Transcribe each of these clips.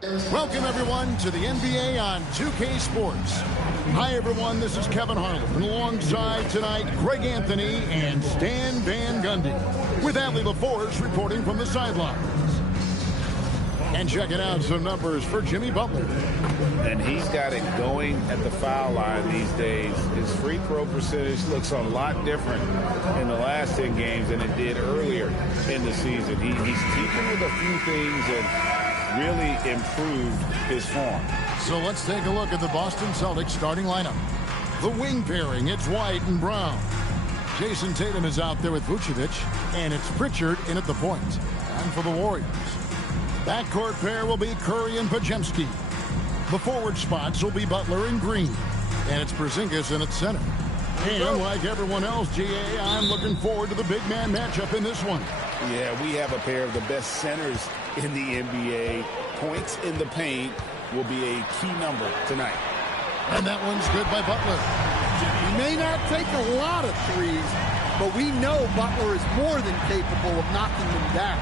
Welcome, everyone, to the NBA on 2K Sports. Hi, everyone. This is Kevin Harlan. And alongside tonight, Greg Anthony and Stan Van Gundy, with Adley LaForce reporting from the sidelines. And checking out some numbers for Jimmy Butler. And he's got it going at the foul line these days. His free throw percentage looks a lot different in the last 10 games than it did earlier in the season. He's keeping with a few things and really improved his form. So let's take a look at the Boston Celtics starting lineup. The wing pairing, it's White and Brown. Jason Tatum is out there with Vucevic, and it's Pritchard in at the point. And for the Warriors, backcourt pair will be Curry and Podziemski. The forward spots will be Butler and Green. And it's Porzingis in at center. And like everyone else, GA, I'm looking forward to the big man matchup in this one. Yeah, we have a pair of the best centers in the NBA. Points in the paint will be a key number tonight. And that one's good by Butler. He may not take a lot of threes, but we know Butler is more than capable of knocking them down.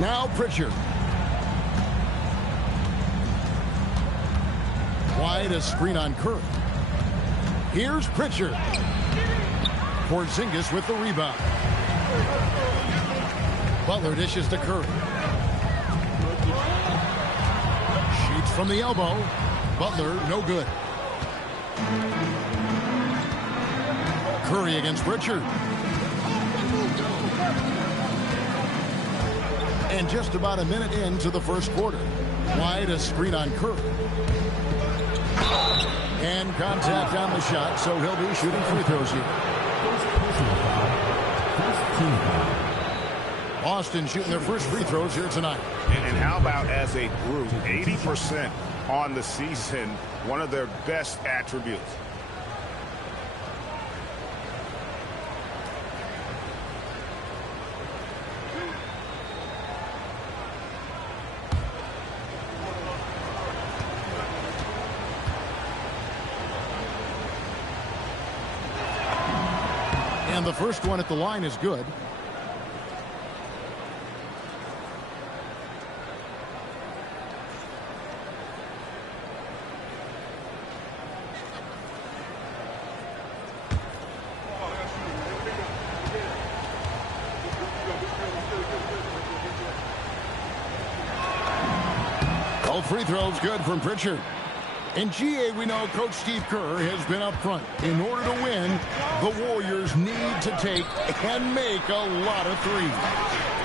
Now Pritchard. Wide, a screen on Curry. Here's Pritchard. Porzingis with the rebound. Butler dishes to Curry. Shoots from the elbow. Butler, no good. Curry against Pritchard. And just about a minute into the first quarter. Wide, a screen on Curry. And contact on the shot, so he'll be shooting free throws here. Boston shooting their first free throws here tonight. And how about as a group, 80% on the season, one of their best attributes. And the first one at the line is good. All free throws good from Pritchard. In GA, we know Coach Steve Kerr has been up front. In order to win, the Warriors need to take and make a lot of threes.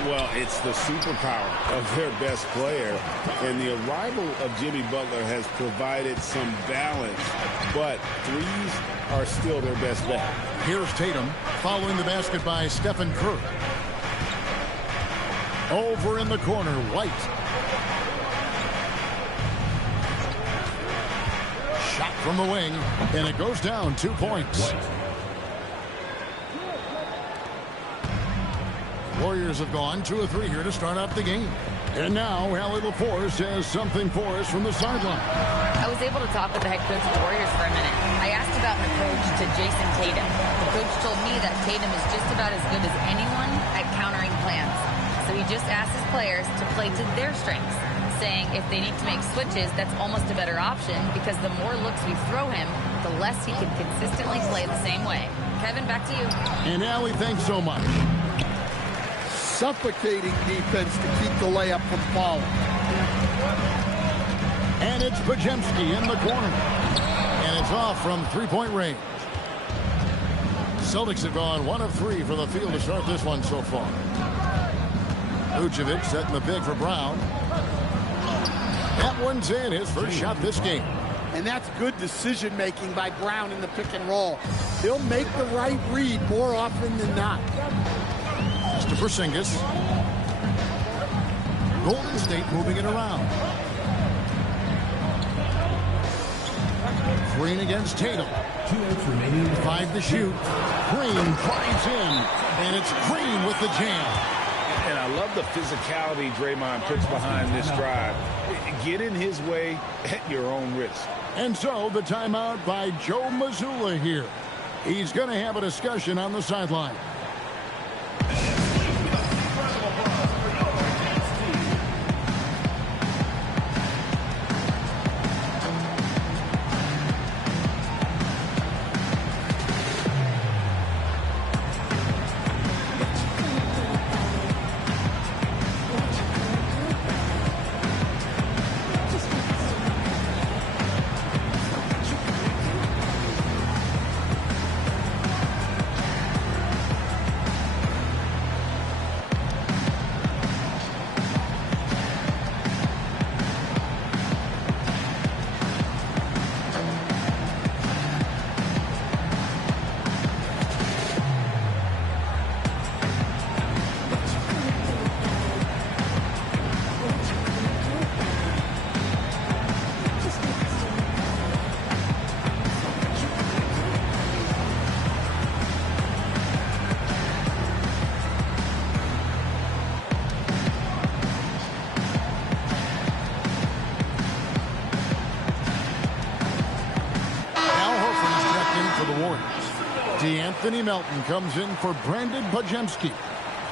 Well, it's the superpower of their best player. And the arrival of Jimmy Butler has provided some balance. But threes are still their best bet. Here's Tatum following the basket by Stephen Curry. Over in the corner, White. Shot from the wing, and it goes down 2 points. Warriors have gone 2 of 3 here to start out the game. And now, Adley LaForce has something for us from the sideline. I was able to talk with the head coach of the Warriors for a minute. I asked about an approach to Jason Tatum. The coach told me that Tatum is just about as good as anyone at countering plans. So he just asked his players to play to their strengths, saying if they need to make switches, that's almost a better option because the more looks we throw him, the less he can consistently play the same way. Kevin, back to you. And Allie, thanks so much. Suffocating defense to keep the layup from falling. And it's Podziemski in the corner. And it's off from three-point range. Celtics have gone 1 of 3 from the field to start this one so far. Vucevic setting the big for Brown. That one's in, his first shot this game. And that's good decision-making by Brown in the pick and roll. He'll make the right read more often than not. To Porzingis. Golden State moving it around. Green against Tatum. 5 to shoot. Green drives in, and it's Green with the jam. And I love the physicality Draymond puts behind this drive. Get in his way at your own risk. And so the timeout by Joe Mazzulla here. He's going to have a discussion on the sideline. Anthony Melton comes in for Brandon Podziemski.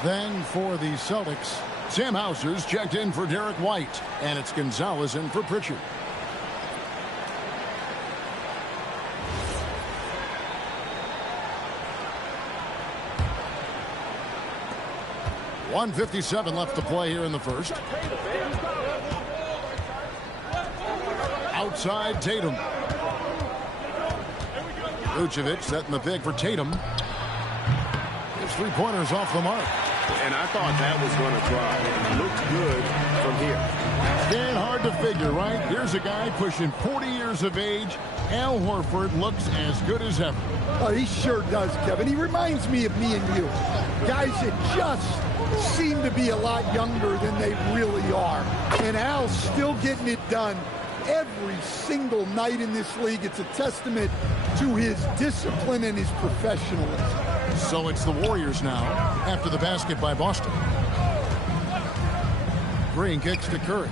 Then for the Celtics, Sam Hauser's checked in for Derek White. And it's Gonzalez in for Pritchard. .157 left to play here in the first. Outside Tatum. Vucevic setting the pick for Tatum. His three-pointers off the mark. And I thought that was going to try. It looked good from here. Damn hard to figure, right? Here's a guy pushing 40 years of age. Al Horford looks as good as ever. Oh, he sure does, Kevin. He reminds me of me and you. Guys that just seem to be a lot younger than they really are. And Al's still getting it done every single night in this league. It's a testament to his discipline and his professionalism. So it's the Warriors now after the basket by Boston. Green kicks to Curry.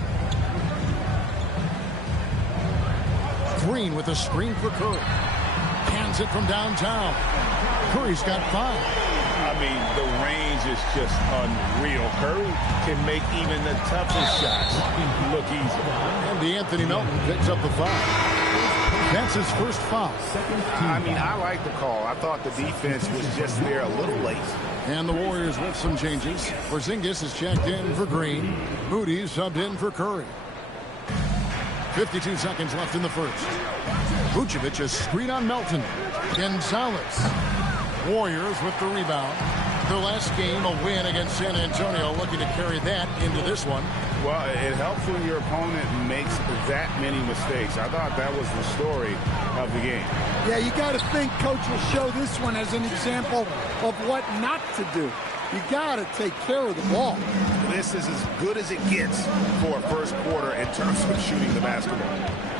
Green with a screen for Curry. Hands it from downtown. Curry's got 5. I mean, the range is just unreal. Curry can make even the toughest shots look easy. And Anthony Melton picks up the foul. That's his first foul. I mean, I like the call. I thought the defense was just there a little late. And the Warriors with some changes. Porzingis is checked in for Green. Moody's subbed in for Curry. 52 seconds left in the first. Vucevic a screen on Melton. Gonzalez. Warriors with the rebound. Their last game, a win against San Antonio, looking to carry that into this one. Well, it helps when your opponent makes that many mistakes. I thought that was the story of the game. Yeah, you got to think Coach will show this one as an example of what not to do. You got to take care of the ball. This is as good as it gets for a first quarter in terms of shooting the basketball.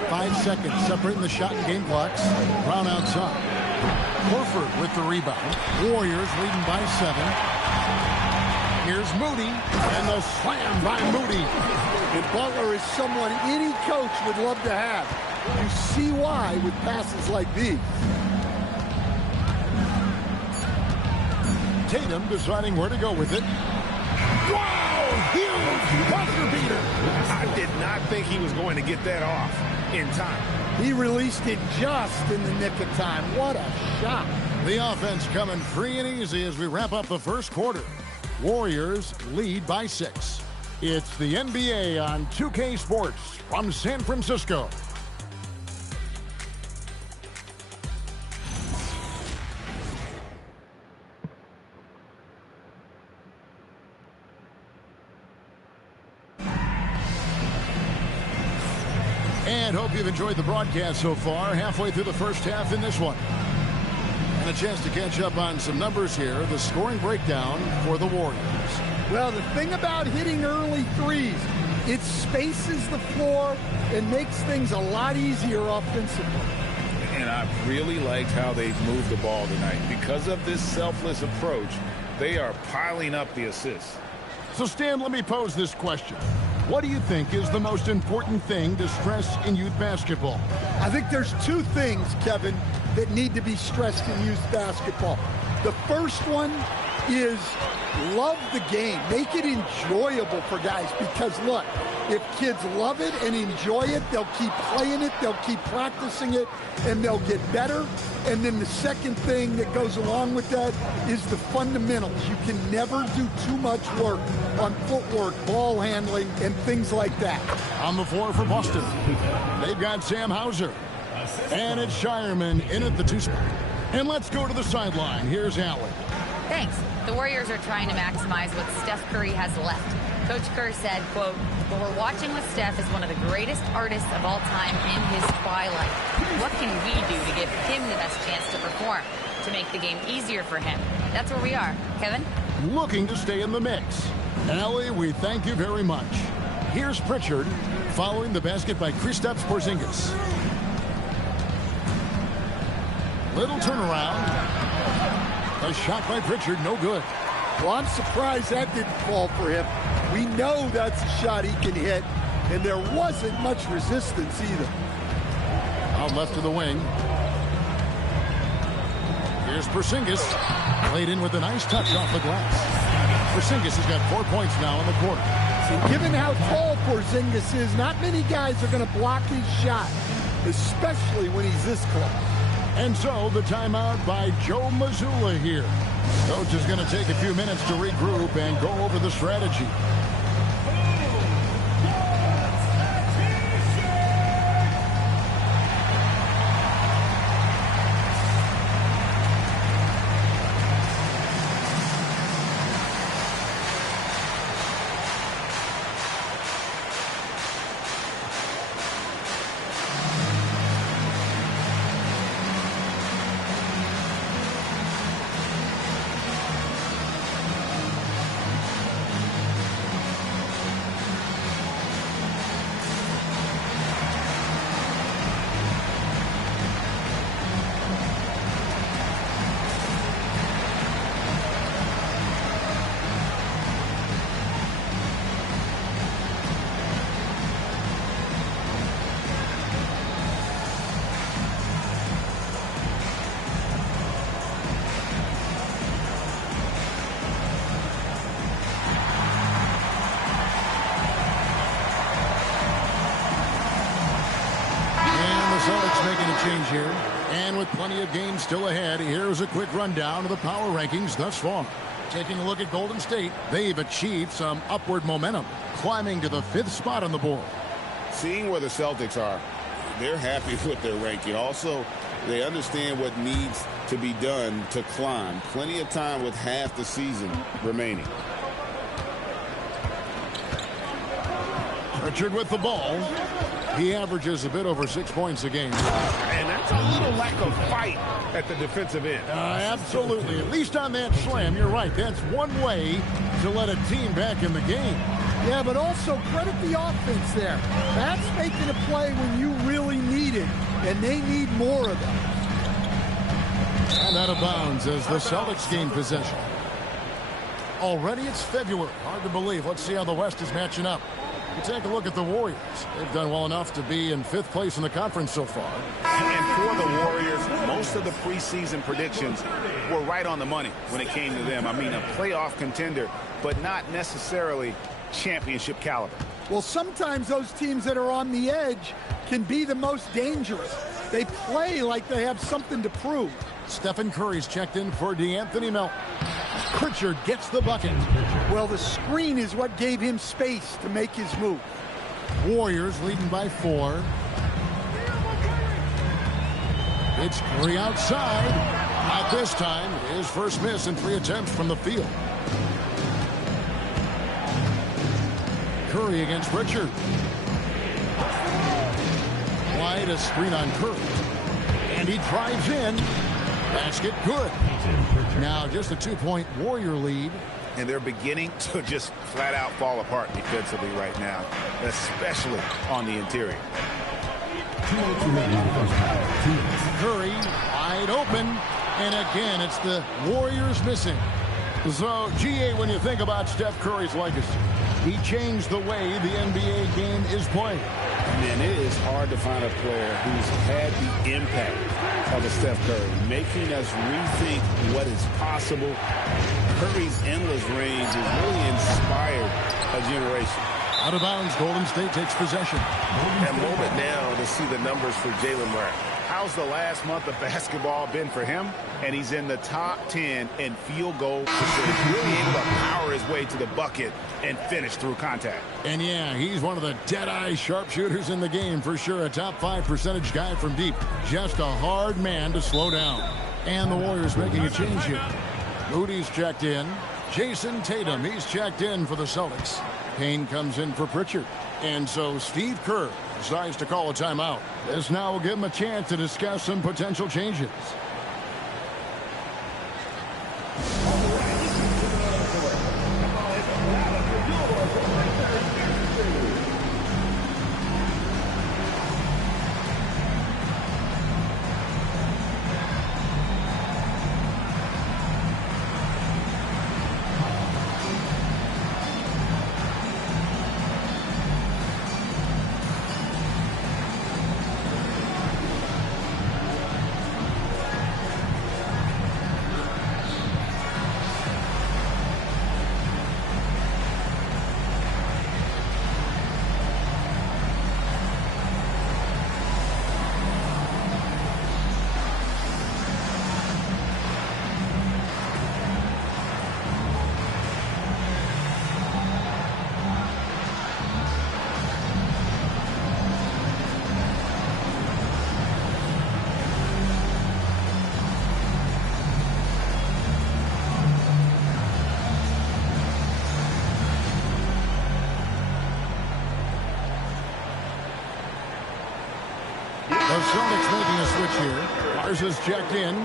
5 seconds separating the shot and game clocks. Brown outside. Horford with the rebound. Warriors leading by 7. Here's Moody, and the slam by Moody. And Butler is someone any coach would love to have. You see why with passes like these. Tatum deciding where to go with it. Wow! Huge buzzer beater. I did not think he was going to get that off in time. He released it just in the nick of time. What a shot. The offense coming free and easy as we wrap up the first quarter. Warriors lead by 6. It's the NBA on 2K Sports from San Francisco. And hope you've enjoyed the broadcast so far. Halfway through the first half in this one. And a chance to catch up on some numbers here. The scoring breakdown for the Warriors. Well, the thing about hitting early threes, it spaces the floor and makes things a lot easier offensively. And I really liked how they've moved the ball tonight. Because of this selfless approach, they are piling up the assists. So, Stan, let me pose this question. What do you think is the most important thing to stress in youth basketball? I think there's 2 things, Kevin, that need to be stressed in youth basketball. The first one is love the game. Make it enjoyable for guys because, look, if kids love it and enjoy it, they'll keep playing it, they'll keep practicing it, and they'll get better. And then the second thing that goes along with that is the fundamentals. You can never do too much work on footwork, ball handling, and things like that. On the floor for Boston, they've got Sam Hauser. And it's Shireman in at the 2 spot. And let's go to the sideline. Here's Allen. Thanks. The Warriors are trying to maximize what Steph Curry has left. Coach Kerr said, quote, "What we're watching with Steph is one of the greatest artists of all time in his twilight. What can we do to give him the best chance to perform, to make the game easier for him?" That's where we are. Kevin? Looking to stay in the mix. Allie, we thank you very much. Here's Pritchard following the basket by Kristaps Porzingis. Little turnaround. A shot by Pritchard, no good. Well, I'm surprised that didn't fall for him. We know that's a shot he can hit, and there wasn't much resistance either. Out left to the wing. Here's Porzingis. Played in with a nice touch off the glass. Porzingis has got 4 points now in the quarter. See, given how tall Porzingis is, not many guys are going to block his shot, especially when he's this close. And so the timeout by Joe Mazzulla here. Coach is going to take a few minutes to regroup and go over the strategy. Change here, and with plenty of games still ahead, here's a quick rundown of the power rankings thus far. Taking a look at Golden State, they've achieved some upward momentum, climbing to the 5th spot on the board. Seeing where the Celtics are, they're happy with their ranking. Also, they understand what needs to be done to climb. Plenty of time with half the season remaining. Pritchard with the ball. He averages a bit over 6 points a game. And that's a little lack of fight at the defensive end. Absolutely. At least on that slam, you're right. That's one way to let a team back in the game. Yeah, but also credit the offense there. That's making a play when you really need it, and they need more of it. And out of bounds as the Celtics gain possession. Already it's February. Hard to believe. Let's see how the West is matching up. You take a look at the Warriors. They've done well enough to be in 5th place in the conference so far. And for the Warriors, most of the preseason predictions were right on the money when it came to them. I mean, a playoff contender, but not necessarily championship caliber. Well, sometimes those teams that are on the edge can be the most dangerous. They play like they have something to prove. Stephen Curry's checked in for DeAnthony Melton. Pritchard gets the bucket. Well, the screen is what gave him space to make his move. Warriors leading by 4. It's Curry outside. Not this time. His first miss in 3 attempts from the field. Curry against Pritchard. Wide, a screen on Curry. And he drives in. Basket good. Now just a 2-point Warrior lead. And they're beginning to just flat out fall apart defensively right now, especially on the interior. Curry wide open. And again, it's the Warriors missing. So, GA, when you think about Steph Curry's legacy, he changed the way the NBA game is played. Man, it is hard to find a player who's had the impact of a Steph Curry, making us rethink what is possible. Curry's endless range has really inspired a generation. Out of bounds, Golden State takes possession. A moment now to see the numbers for Jaylen Brown. How's the last month of basketball been for him? And he's in the top 10 in field goal percentage, really able to power his way to the bucket and finish through contact. And yeah, he's one of the dead-eye sharpshooters in the game for sure. A top 5 percentage guy from deep. Just a hard man to slow down. And the Warriors making a change here. Moody's checked in. Jason Tatum, he's checked in for the Celtics. Payne comes in for Pritchard. And so Steve Kerr decides to call a timeout. This now will give him a chance to discuss some potential changes. The Celtics making a switch here. Lars is checked in.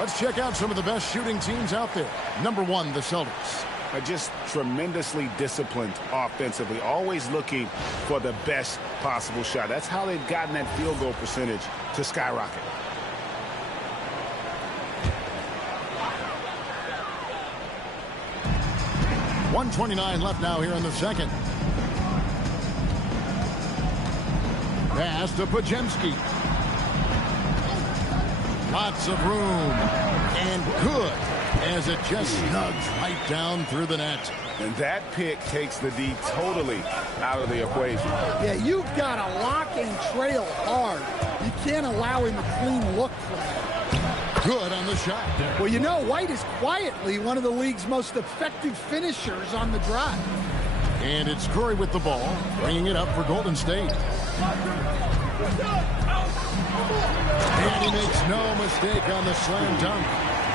Let's check out some of the best shooting teams out there. Number 1, the Celtics. Are just tremendously disciplined offensively, always looking for the best possible shot. That's how they've gotten that field goal percentage to skyrocket. .129 left now here in the second. Pass to Podziemski. Lots of room. And good, as it just snugs right down through the net. And that pick takes the D totally out of the equation. Yeah, you've got to lock and trail hard. You can't allow him a clean look from that. Good on the shot. Well, you know, White is quietly one of the league's most effective finishers on the drive. And it's Curry with the ball, bringing it up for Golden State. And he makes no mistake on the slam dunk.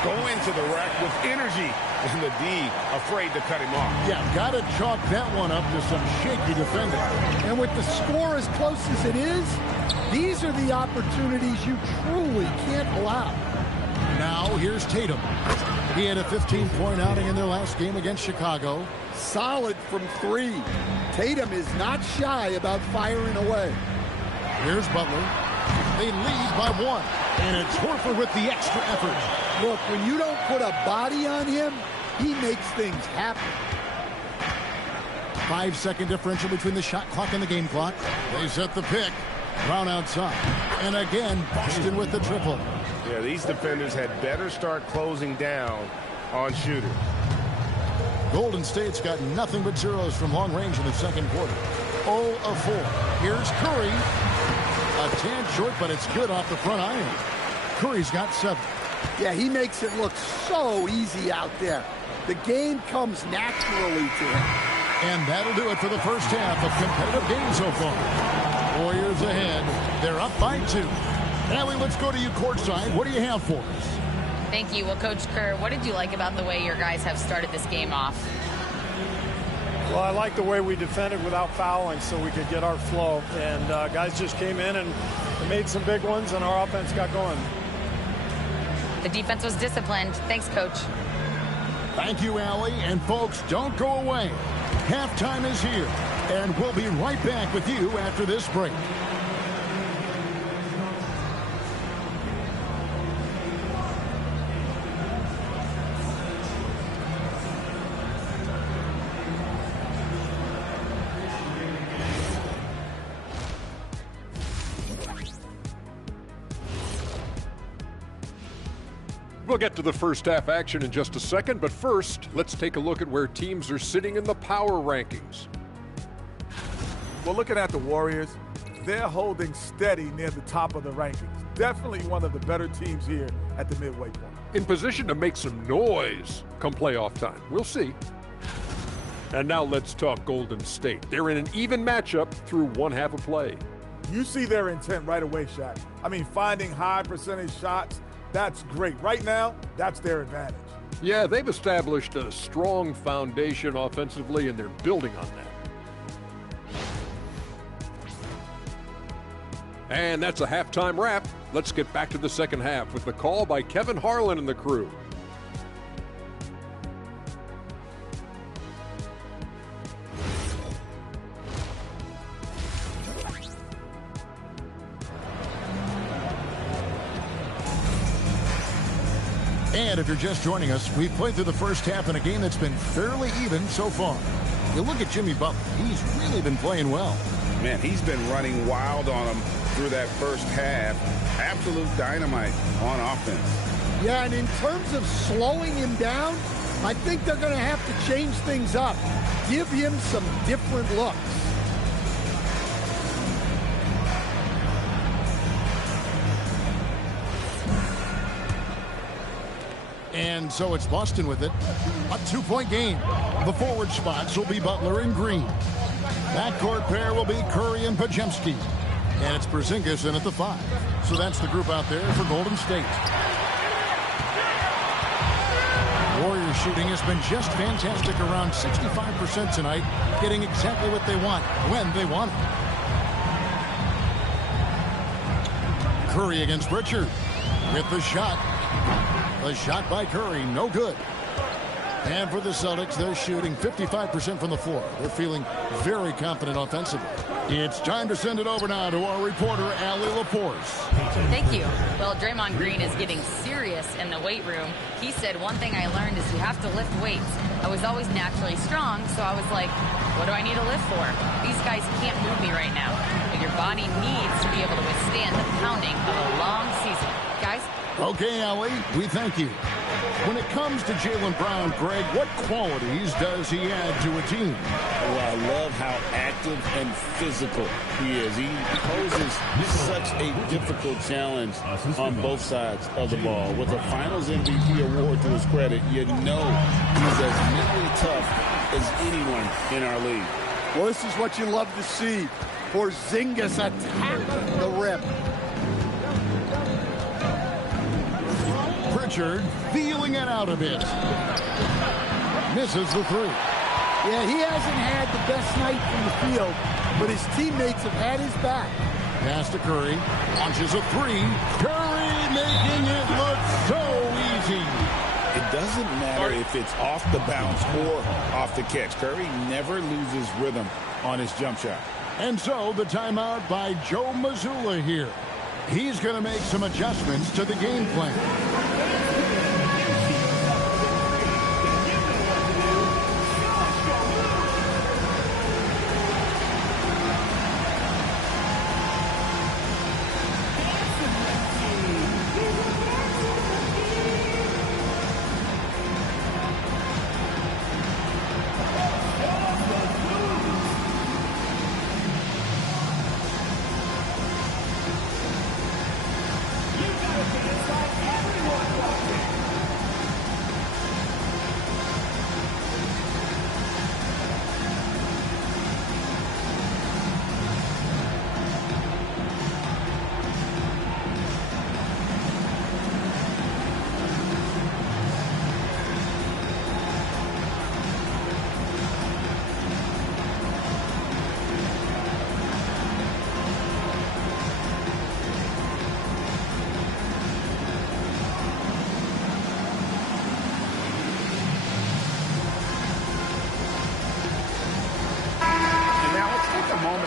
Go into the rack with energy, and the D afraid to cut him off. Yeah, got to chalk that one up to some shaky defending. And with the score as close as it is, these are the opportunities you truly can't allow. Now, here's Tatum. He had a 15-point outing in their last game against Chicago. Solid from 3. Tatum is not shy about firing away. Here's Butler. They lead by 1. And it's Horford with the extra effort. Look, when you don't put a body on him, he makes things happen. 5-second differential between the shot clock and the game clock. They set the pick. Brown outside. And again, Boston with the triple. Yeah, these defenders had better start closing down on shooters. Golden State's got nothing but zeros from long range in the second quarter. 0 of 4. Here's Curry. A tad short, but it's good off the front iron. Curry's got 7. Yeah, he makes it look so easy out there. The game comes naturally to him. And that'll do it for the first half of competitive games so far. Warriors ahead. They're up by 2. Allie, let's go to you courtside. What do you have for us? Thank you. Well, Coach Kerr, what did you like about the way your guys have started this game off? Well, I like the way we defended without fouling so we could get our flow. And guys just came in and made some big ones, and our offense got going. The defense was disciplined. Thanks, Coach. Thank you, Allie. And folks, don't go away. Halftime is here, and we'll be right back with you after this break. We'll get to the first half action in just a second, but first, let's take a look at where teams are sitting in the power rankings. Well, looking at the Warriors, they're holding steady near the top of the rankings. Definitely one of the better teams here at the midway point. In position to make some noise come playoff time. We'll see. And now let's talk Golden State. They're in an even matchup through one half of play. You see their intent right away, Shaq. I mean, finding high percentage shots, that's great. Right now, that's their advantage. Yeah, they've established a strong foundation offensively, and they're building on that. And that's a halftime wrap. Let's get back to the second half with the call by Kevin Harlan and the crew. And if you're just joining us, we've played through the first half in a game that's been fairly even so far. You look at Jimmy Butler, he's really been playing well. Man, he's been running wild on him through that first half. Absolute dynamite on offense. Yeah, and in terms of slowing him down, I think they're going to have to change things up. Give him some different looks. And so it's Boston with it. A 2-point game. The forward spots will be Butler and Green. Backcourt pair will be Curry and Podziemski. And it's Porzingis in at the 5. So that's the group out there for Golden State. Warriors shooting has been just fantastic, around 65% tonight, getting exactly what they want when they want it. Curry against Pritchard. With the shot. The shot by Curry, no good. And for the Celtics, they're shooting 55% from the floor. They're feeling very confident offensively. It's time to send it over now to our reporter, Allie Laporte. Thank you. Well, Draymond Green is getting serious in the weight room. He said, one thing I learned is you have to lift weights. I was always naturally strong, so I was like, what do I need to lift for? These guys can't move me right now. But your body needs to be able to withstand the pounding of a long season. Guys? Okay, Allie, we thank you. When it comes to Jaylen Brown, Greg, what qualities does he add to a team? Well, I love how active and physical he is. He poses such a difficult challenge on both sides of the ball. With a Finals MVP award to his credit, you know he's as mentally tough as anyone in our league. Well, this is what you love to see. Porzingis attacking the rim. Pritchard feeling it out a bit. Misses the three. Yeah, he hasn't had the best night from the field, but his teammates have had his back. Pass to Curry. Launches a three. Curry making it look so easy. It doesn't matter if it's off the bounce or off the catch. Curry never loses rhythm on his jump shot. And so the timeout by Joe Mazzulla here. He's going to make some adjustments to the game plan.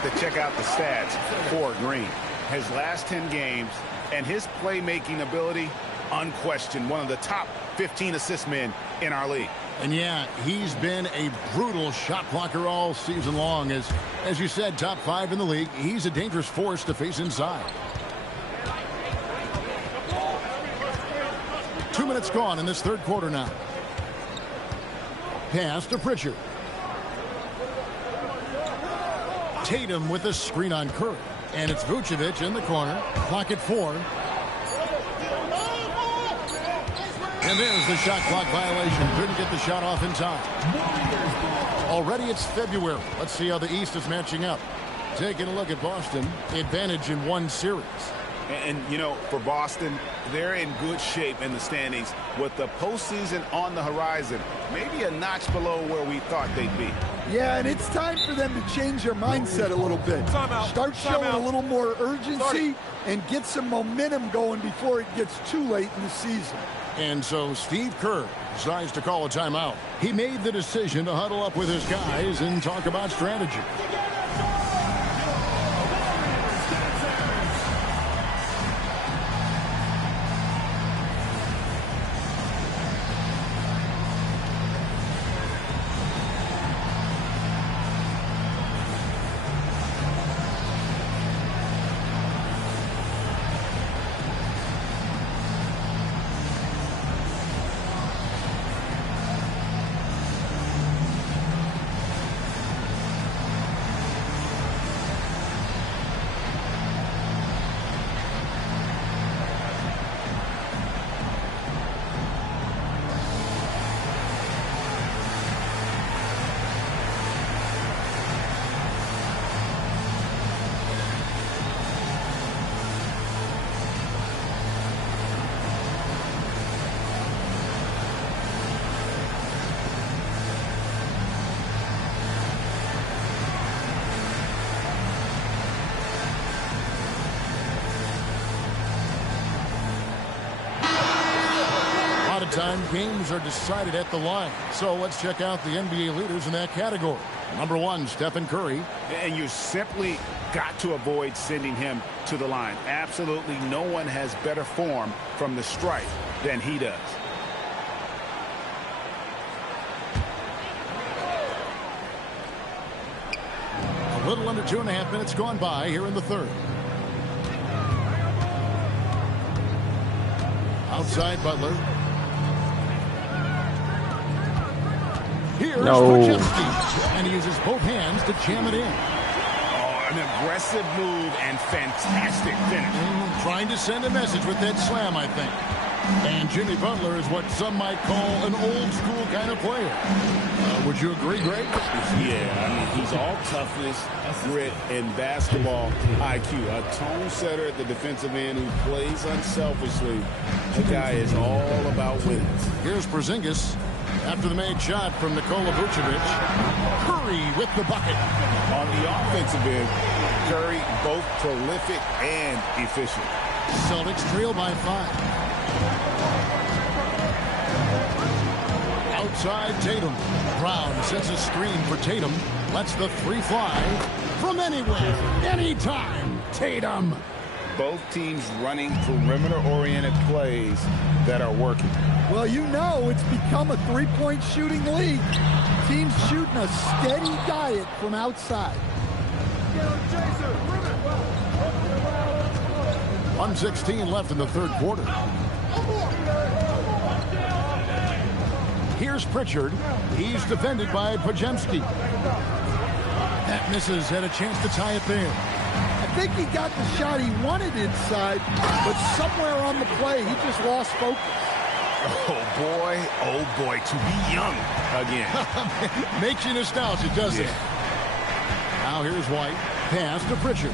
To check out the stats for Green. His last 10 games and his playmaking ability, unquestioned, one of the top 15 assist men in our league. And yeah, he's been a brutal shot blocker all season long. As you said, top 5 in the league. He's a dangerous force to face inside. 2 minutes gone in this third quarter now. Pass to Pritchard. Tatum with a screen on Curry. And it's Vucevic in the corner. Clock at 4. And there's the shot clock violation. Couldn't get the shot off in time. Already it's February. Let's see how the East is matching up. Taking a look at Boston. Advantage in 1 series. And, you know, for Boston, they're in good shape in the standings with the postseason on the horizon. Maybe a notch below where we thought they'd be. Yeah, and it's time for them to change their mindset a little bit. Start showing a little more urgency and get some momentum going before it gets too late in the season. And so Steve Kerr decides to call a timeout. He made the decision to huddle up with his guys and talk about strategy. time games are decided at the line. So let's check out the NBA leaders in that category. Number 1, Stephen Curry. And you simply got to avoid sending him to the line. Absolutely no one has better form from the stripe than he does. A little under 2.5 minutes gone by here in the third. Outside Butler. Here's Podziemski, and he uses both hands to jam it in. Oh, an aggressive move and fantastic finish. Trying to send a message with that slam, I think. And Jimmy Butler is what some might call an old-school kind of player. Would you agree, Greg? Yeah, I mean, he's all toughness, grit, and basketball IQ. A tone setter at the defensive end who plays unselfishly. The guy is all about winning. Here's Porzingis after the made shot from Nikola Vucevic. Curry with the bucket. On the offensive end, Curry both prolific and efficient. Celtics trail by 5. Outside Tatum. Brown sets a screen for Tatum. Lets the 3 fly from anywhere, anytime. Tatum. Both teams running perimeter-oriented plays that are working. Well, you know it's become a three-point shooting league. Teams shooting a steady diet from outside. 1:16 left in the third quarter. Here's Pritchard. He's defended by Podziemski. That misses. Had a chance to tie it there. I think he got the shot he wanted inside, but somewhere on the play, he just lost focus. Oh boy, to be young again. Makes you nostalgic, doesn't it? Now here's White. Pass to Pritchard.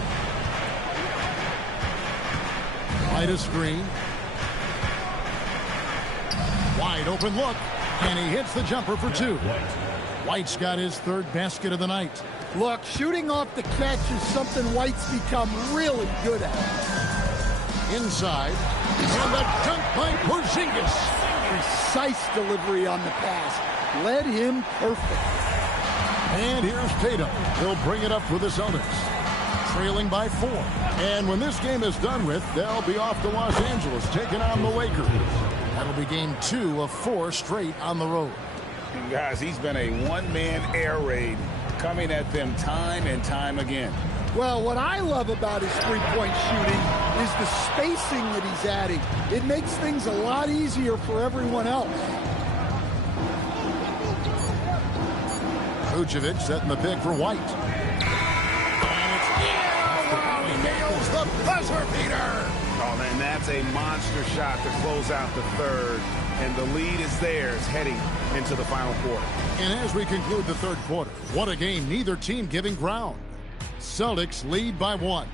White a screen. Wide open look. And he hits the jumper for 2. White's got his 3rd basket of the night. Look, shooting off the catch is something White's become really good at. Inside. And the dunk by Porzingis. Precise delivery on the pass. Led him perfect. And here's Tatum. He'll bring it up for the Celtics. Trailing by 4. And when this game is done with, they'll be off to Los Angeles, taking on the Lakers. That'll be game 2 of 4 straight on the road. And guys, he's been a one-man air raid coming at them time and time again. Well, what I love about his three-point shooting is the spacing that he's adding. It makes things a lot easier for everyone else. Vucevic setting the pick for White. And it's he nails the buzzer beater. Oh, and that's a monster shot to close out the third. And the lead is theirs heading into the final quarter. And as we conclude the third quarter, what a game, neither team giving ground. Celtics lead by 1.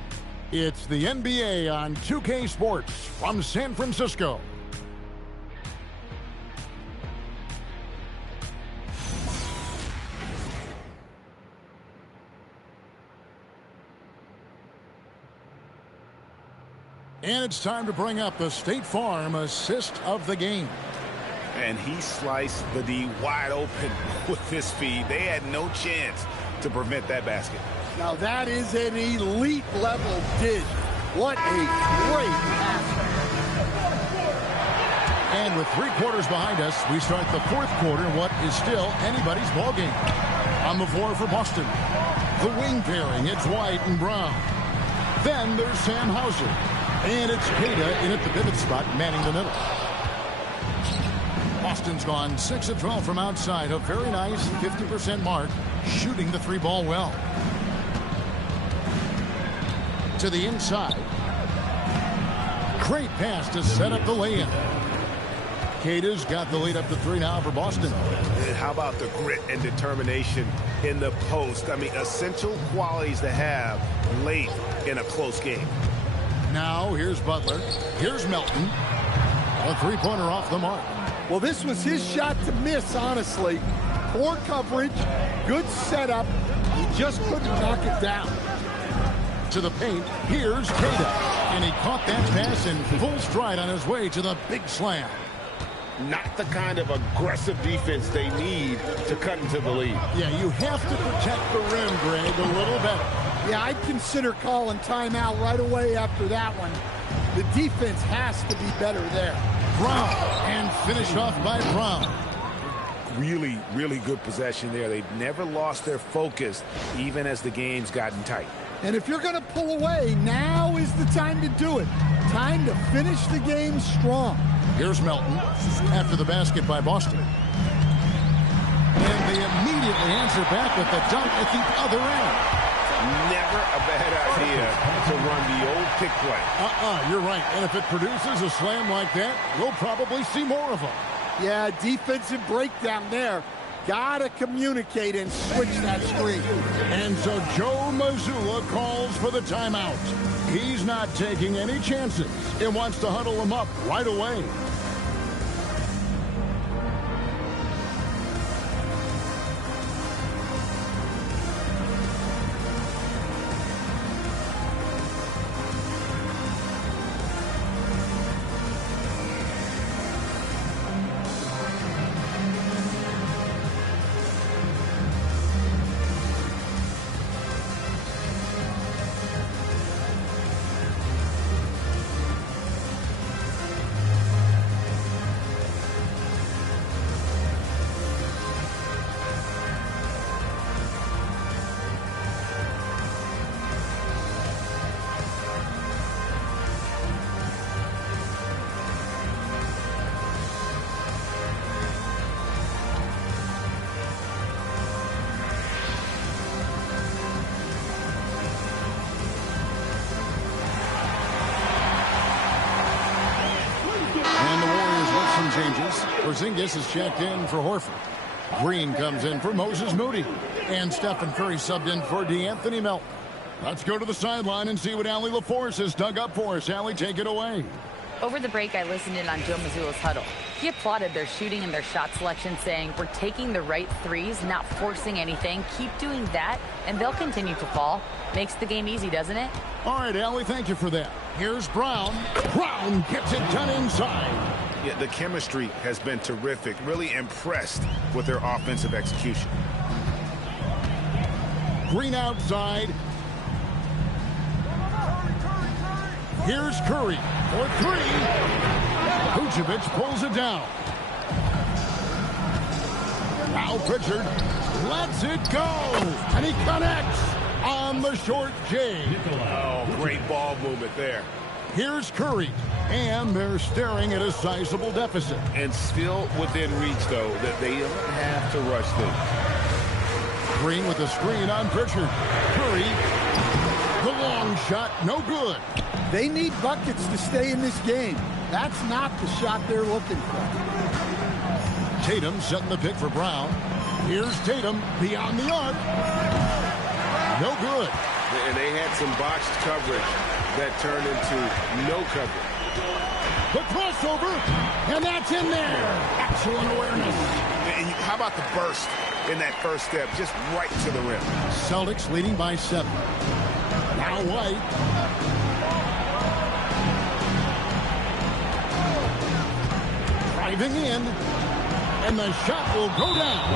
It's the NBA on 2K Sports from San Francisco. And it's time to bring up the State Farm assist of the game. And he sliced the D wide open with his feed. They had no chance to prevent that basket. Now that is an elite level dish. What a great pass. And with 3 quarters behind us, we start the fourth quarter in what is still anybody's ball game. On the floor for Boston, the wing pairing, it's White and Brown. Then there's Sam Hauser. And it's Queta in at the pivot spot, manning the middle. Boston's gone 6 of 12 from outside. A very nice 50% mark, shooting the 3-ball well. To the inside. Great pass to set up the lay-in. Queta's got the lead up to 3 now for Boston. And how about the grit and determination in the post? I mean, essential qualities to have late in a close game. Now, here's Butler. Here's Melton. A 3-pointer off the mark. Well, this was his shot to miss, honestly. Poor coverage, good setup. He just couldn't knock it down. To the paint, here's Queta. And he caught that pass in full stride on his way to the big slam. not the kind of aggressive defense they need to cut into the lead. Yeah, you have to protect the rim, Greg, a little better. Yeah, I'd consider calling timeout right away after that one. The defense has to be better there. Brown, and finished off by Brown. Really, really good possession there. They've never lost their focus, even as the game's gotten tight. And if you're going to pull away, now is the time to do it. Time to finish the game strong. Here's Melton after the basket by Boston. And they immediately answer back with the dunk at the other end. Never a bad idea to run the old pick play. You're right. And if it produces a slam like that, we'll probably see more of them. Yeah, defensive breakdown there. Gotta communicate and switch that screen. And so Joe Mazzulla calls for the timeout. He's not taking any chances. He wants to huddle them up right away. Porzingis is checked in for Horford. Green comes in for Moses Moody. And Stephen Curry subbed in for DeAnthony Melton. Let's go to the sideline and see what Allie LaForce has dug up for us. Allie, take it away. Over the break, I listened in on Joe Mazzulla's huddle. He applauded their shooting and their shot selection, saying, "We're taking the right threes, not forcing anything. Keep doing that, and they'll continue to fall." Makes the game easy, doesn't it? All right, Allie, thank you for that. Here's Brown. Brown gets it done inside. Yeah, the chemistry has been terrific. Really impressed with their offensive execution. Green outside. Here's Curry for three. Vucevic pulls it down. Now Pritchard lets it go. And he connects on the short J. Oh, great ball movement there. Here's Curry. And they're staring at a sizable deficit. And still within reach, though, that they don't have to rush things. Green with a screen on Pritchard. Curry. The long shot, no good. They need buckets to stay in this game. That's not the shot they're looking for. Tatum setting the pick for Brown. Here's Tatum beyond the arc. No good. And they had some botched coverage that turned into no coverage. The crossover, and that's in there. Excellent awareness. And how about the burst in that first step, just right to the rim. Celtics leading by 7. Now White. Driving in, and the shot will go down.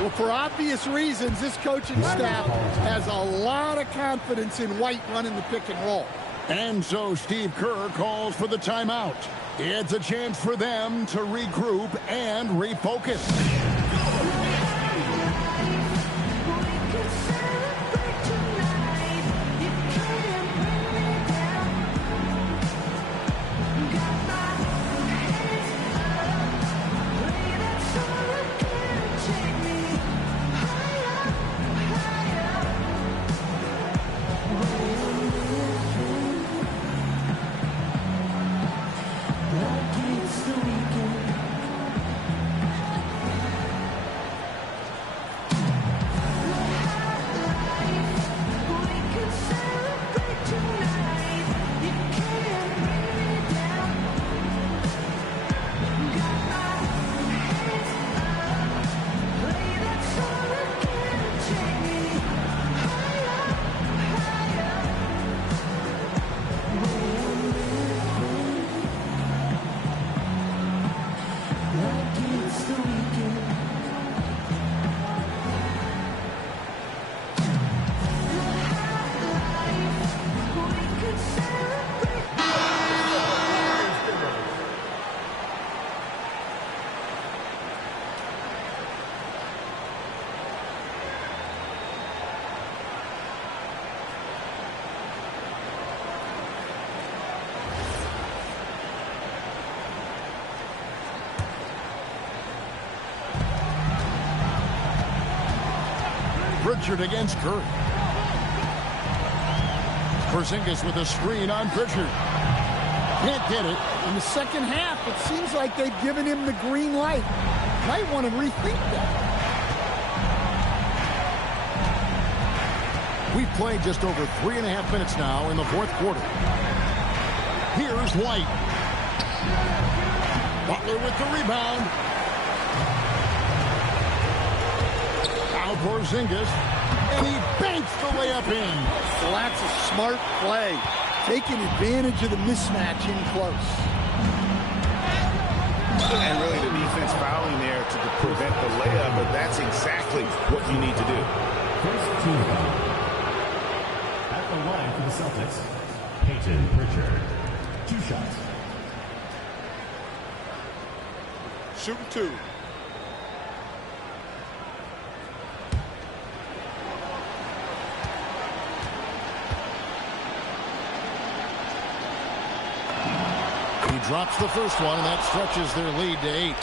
Well, for obvious reasons, this coaching staff has a lot of confidence in White running the pick and roll. And so Steve Kerr calls for the timeout. It's a chance for them to regroup and refocus. Pritchard against Curry. Porzingis with a screen on Pritchard. Can't get it. In the second half, it seems like they've given him the green light. Might want to rethink that. We've played just over 3.5 minutes now in the fourth quarter. Here's White. Butler with the rebound. Now Porzingis. And he banks the layup in. Well, that's a smart play. Taking advantage of the mismatch in close. And really the defense fouling there to prevent the layup, but that's exactly what you need to do. First team at the line for the Celtics, Peyton Pritchard. 2 shots. Shooting 2. He drops the first one, and that stretches their lead to 8.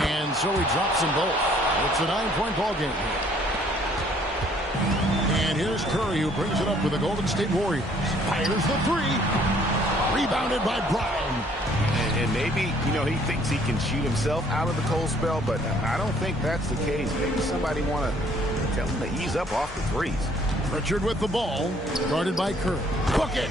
And so he drops them both. It's a 9-point ball game here. And here's Curry, who brings it up for the Golden State Warriors. Fires the 3. Rebounded by Brown. And maybe, he thinks he can shoot himself out of the cold spell, but I don't think that's the case. Maybe somebody want to tell him to ease up off the threes. Pritchard with the ball, guarded by Curry. Book it!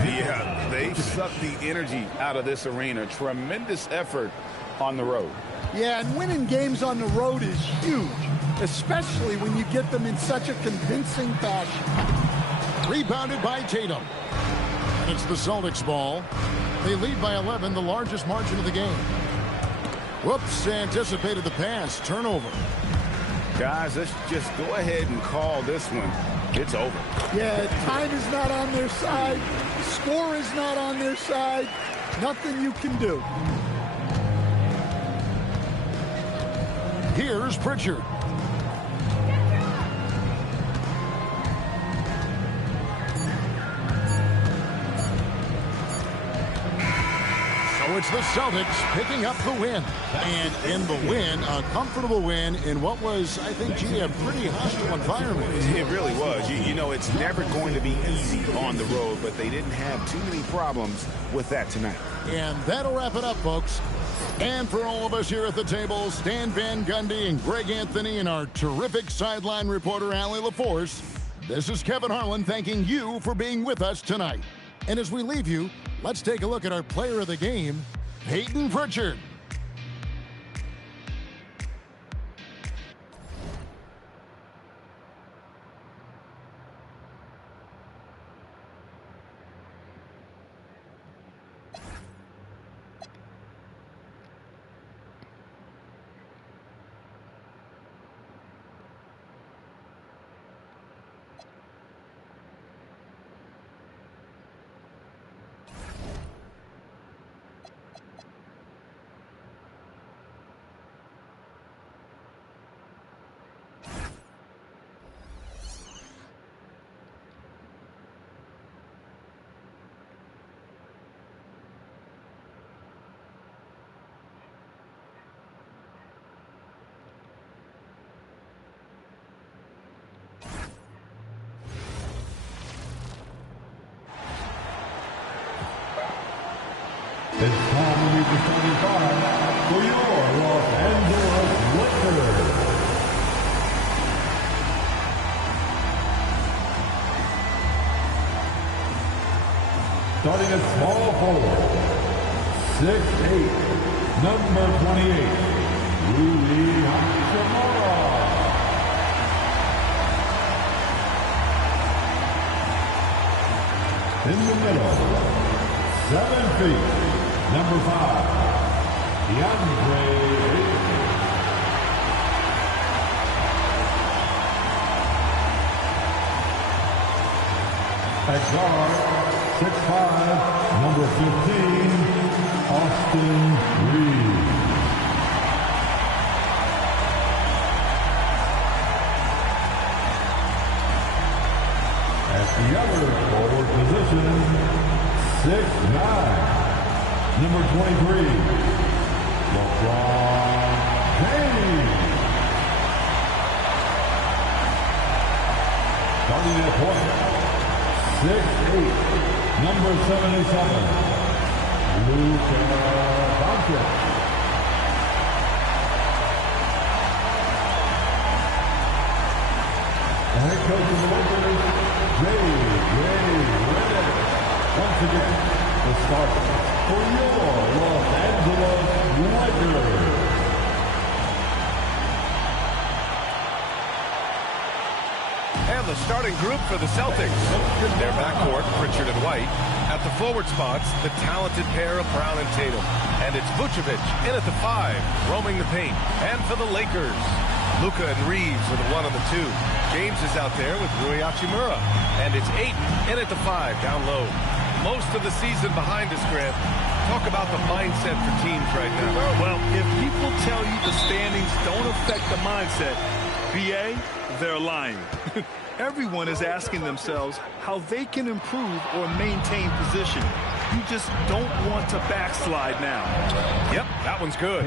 Yeah, they've sucked the energy out of this arena. Tremendous effort on the road. Yeah, and winning games on the road is huge, especially when you get them in such a convincing fashion. Rebounded by Tatum. And it's the Celtics ball. They lead by 11, the largest margin of the game. Whoops, anticipated the pass. Turnover. Guys, let's just go ahead and call this one. It's over. Yeah, time is not on their side. The score is not on their side. Nothing you can do. Here's Pritchard. So it's the Celtics picking up the win. And in the win, a comfortable win in what was, I think, a pretty hostile environment. It really was. You know, it's never going to be easy on the road, but they didn't have too many problems with that tonight. And that'll wrap it up, folks. And for all of us here at the table, Stan Van Gundy and Greg Anthony and our terrific sideline reporter, Allie LaForce, this is Kevin Harlan thanking you for being with us tonight. And as we leave you, let's take a look at our player of the game, Peyton Pritchard. It's time to meet the 75 for your Los Angeles Lakers. Starting at small forward, 6'8", number 28, Rui Hachimura. In the middle, 7 feet. Number 5, DeAndre Ayton. At guard, 6'5", number 15, Austin Reeves. together, forward position, 6'9", number 23, LeBron James. Starting at point, 6'8", number 77, Luka Doncic. The head coach of the Lakers, Redick. Once again, the starter for your Los Angeles Lakers. And the starting group for the Celtics. Their backcourt, Pritchard and White. At the forward spots, the talented pair of Brown and Tatum. And it's Vucevic in at the 5, roaming the paint. And for the Lakers, Luka and Reeves are the 1 and the 2. James is out there with Rui Hachimura. And it's Ayton in at the 5, down low. Most of the season behind us, Grant. Talk about the mindset for teams right now. Well, if people tell you the standings don't affect the mindset, BA, they're lying. Everyone is asking themselves how they can improve or maintain position. You just don't want to backslide now. Yep, that one's good.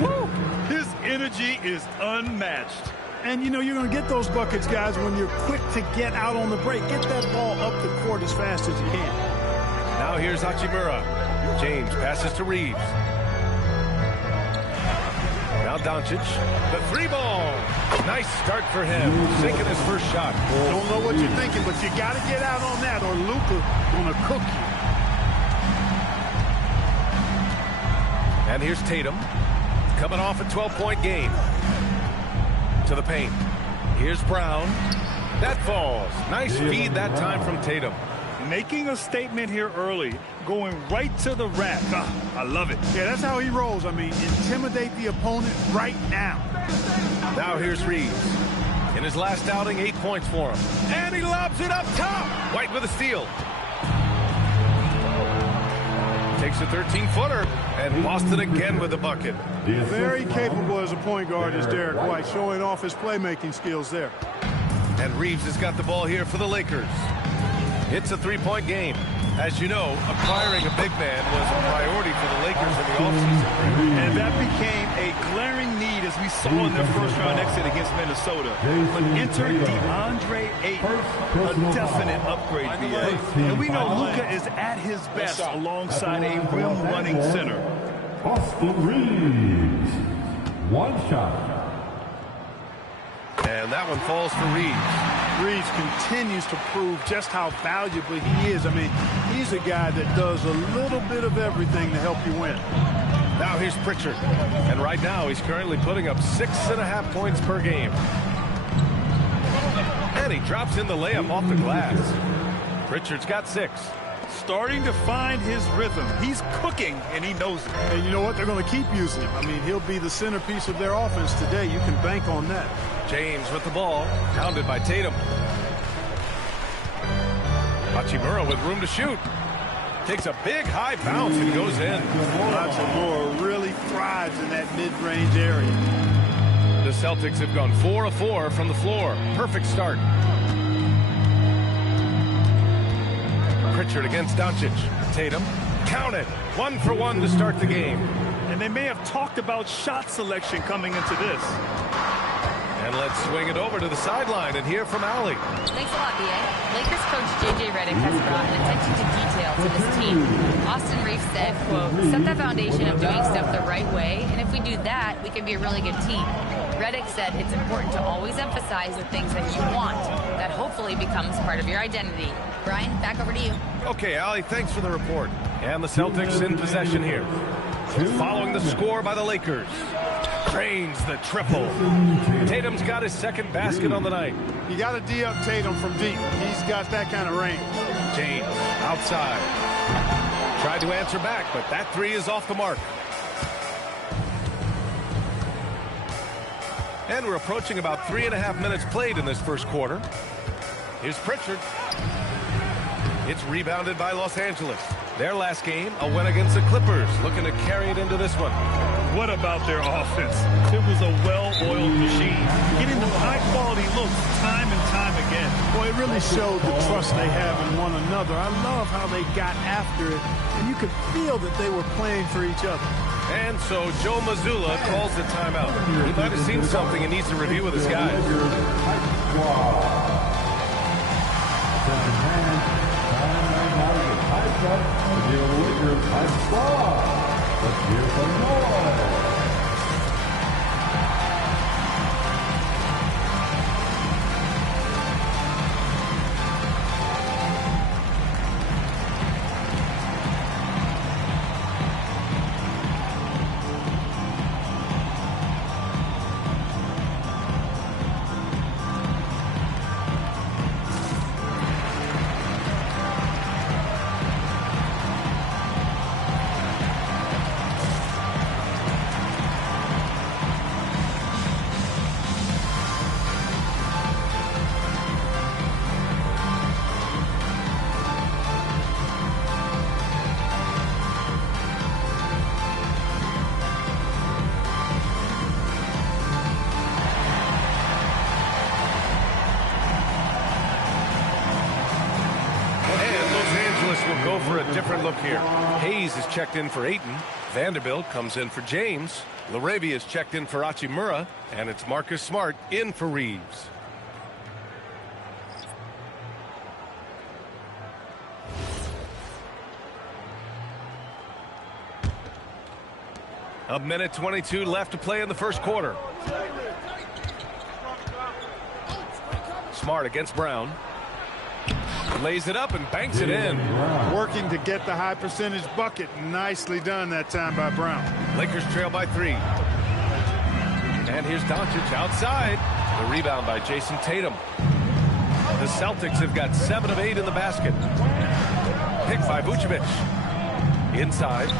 Woo! His energy is unmatched. And, you know, you're going to get those buckets, guys, when you're quick to get out on the break. Get that ball up the court as fast as you can. Now here's Hachimura. James passes to Reeves. Now Doncic. The 3-ball. Nice start for him. Sinking his first shot. Don't know what you're thinking, but you got to get out on that or Luka going to cook you. And here's Tatum. Coming off a 12-point game. To the paint. Here's Brown. That falls. Nice feed that time from Tatum. Making a statement here early, going right to the rack. I love it. Yeah, that's how he rolls. I mean, intimidate the opponent right now. Now here's Reeves. In his last outing, 8 points for him. And he lobs it up top. White with a steal. Takes a 13-footer. And Boston again with the bucket. Very capable as a point guard is Derek White, showing off his playmaking skills there. And Reeves has got the ball here for the Lakers. It's a 3-point game. As you know, acquiring a big man was a priority for the Lakers in the offseason. And that became a glaring need as we saw in their first-round exit against Minnesota. But enter DeAndre Ayton, a definite upgrade, BA. And we know Luka is at his best alongside a rim-running center. Austin Reeves, 1 shot. And that one falls for Reeves. Reeves continues to prove just how valuable he is. I mean, he's a guy that does a little bit of everything to help you win. Now here's Pritchard. And right now he's currently putting up 6.5 points per game. And he drops in the layup off the glass. Pritchard's got 6. Starting to find his rhythm. He's cooking, and he knows it. And you know what? They're going to keep using him. I mean, he'll be the centerpiece of their offense today. You can bank on that. James with the ball, pounded by Tatum. Hachimura with room to shoot. Takes a big high bounce and goes in. Hachimura really thrives in that mid-range area. The Celtics have gone 4 of 4 from the floor. Perfect start. Pritchard against Doncic. Tatum, count it. 1 for 1 to start the game. And they may have talked about shot selection coming into this. And let's swing it over to the sideline and hear from Allie. Thanks a lot, B.A. Lakers coach J.J. Redick has brought an attention to detail to this team. Austin Reeves said, quote, set that foundation of doing stuff the right way, and if we do that, we can be a really good team. Redick said it's important to always emphasize the things that you want. That hopefully becomes part of your identity. Brian, back over to you. Okay, Allie, thanks for the report. And the Celtics in possession here. Following the score by the Lakers. Drains the triple. Tatum's got his second basket on the night. You got to D-up Tatum from deep. He's got that kind of range. James outside. Tried to answer back, but that 3 is off the mark. And we're approaching about 3.5 minutes played in this first quarter. Here's Pritchard. It's rebounded by Los Angeles. Their last game, a win against the Clippers, looking to carry it into this one. What about their offense? It was a well-oiled machine, getting them high-quality looks time and time again. Well, it really showed the trust they have in one another. I love how they got after it, and you could feel that they were playing for each other. And so Joe Mazzulla calls the timeout. He might have seen something and needs to review with his guys. Let's hear some noise. For a different look here. Hayes is checked in for Ayton. Vanderbilt comes in for James. LaRavia is checked in for Hachimura. And it's Marcus Smart in for Reeves. A minute 22 left to play in the first quarter. Smart against Brown. Lays it up and banks it in. Working to get the high percentage bucket. Nicely done that time by Brown. Lakers trail by 3. And here's Doncic outside. The rebound by Jason Tatum. The Celtics have got 7 of 8 in the basket. Pick by Vucevic. Inside.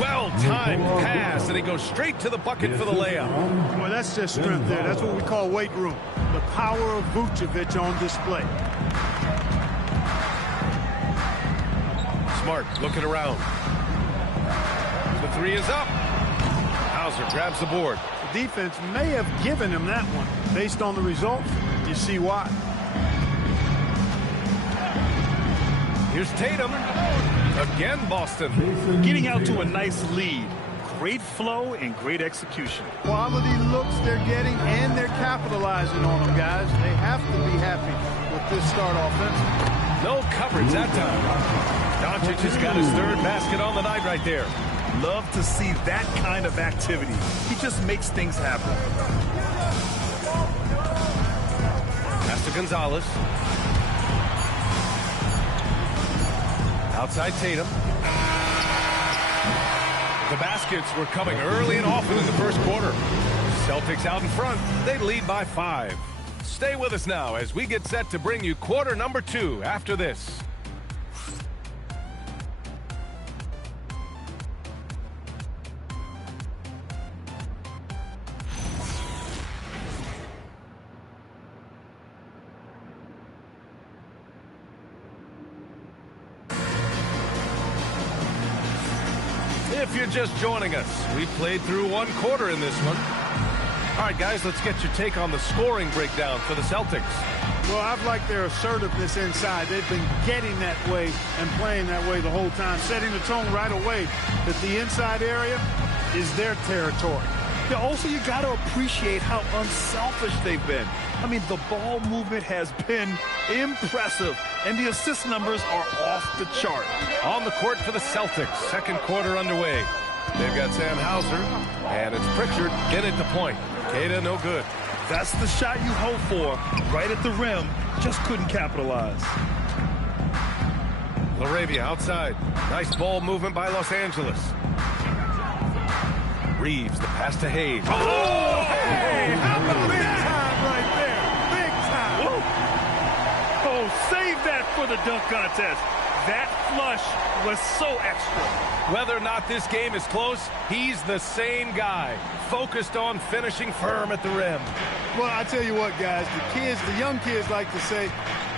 Well-timed pass, and he goes straight to the bucket for the layup. Well, that's just strength there. That's what we call weight room. The power of Vucevic on display. Smart looking around. The 3 is up. Hauser grabs the board. The defense may have given him that one. Based on the results, you see why. Here's Tatum. Again, Boston. Getting out to a nice lead. Great flow and great execution. Quality looks they're getting, and they're capitalizing on them, guys. They have to be happy with this start offensively. No coverage that time. Doncic has got his 3rd basket on the night right there. Love to see that kind of activity. He just makes things happen. Pass to Gonzalez. Outside Tatum. The baskets were coming early and often in the first quarter. Celtics out in front. They lead by 5. Stay with us now as we get set to bring you quarter number 2 after this. If you're just joining us, we played through 1 quarter in this one. All right, guys, let's get your take on the scoring breakdown for the Celtics. Well, I've liked their assertiveness inside. They've been getting that way and playing that way the whole time, setting the tone right away that the inside area is their territory. Yeah, also, you got to appreciate how unselfish they've been. I mean, the ball movement has been impressive, and the assist numbers are off the chart. On the court for the Celtics, second quarter underway. They've got Sam Hauser, and it's Pritchard in at the point. Queta, no good. That's the shot you hope for, right at the rim. Just couldn't capitalize. LaRavia outside. Nice ball movement by Los Angeles. Reeves, the pass to Hayes. Oh, hey! How about big time right there? Big time. Whoa. Oh, save that for the dunk contest. That flush was so extra. Whether or not this game is close, he's the same guy, focused on finishing firm at the rim. Well, I tell you what, guys, the young kids like to say,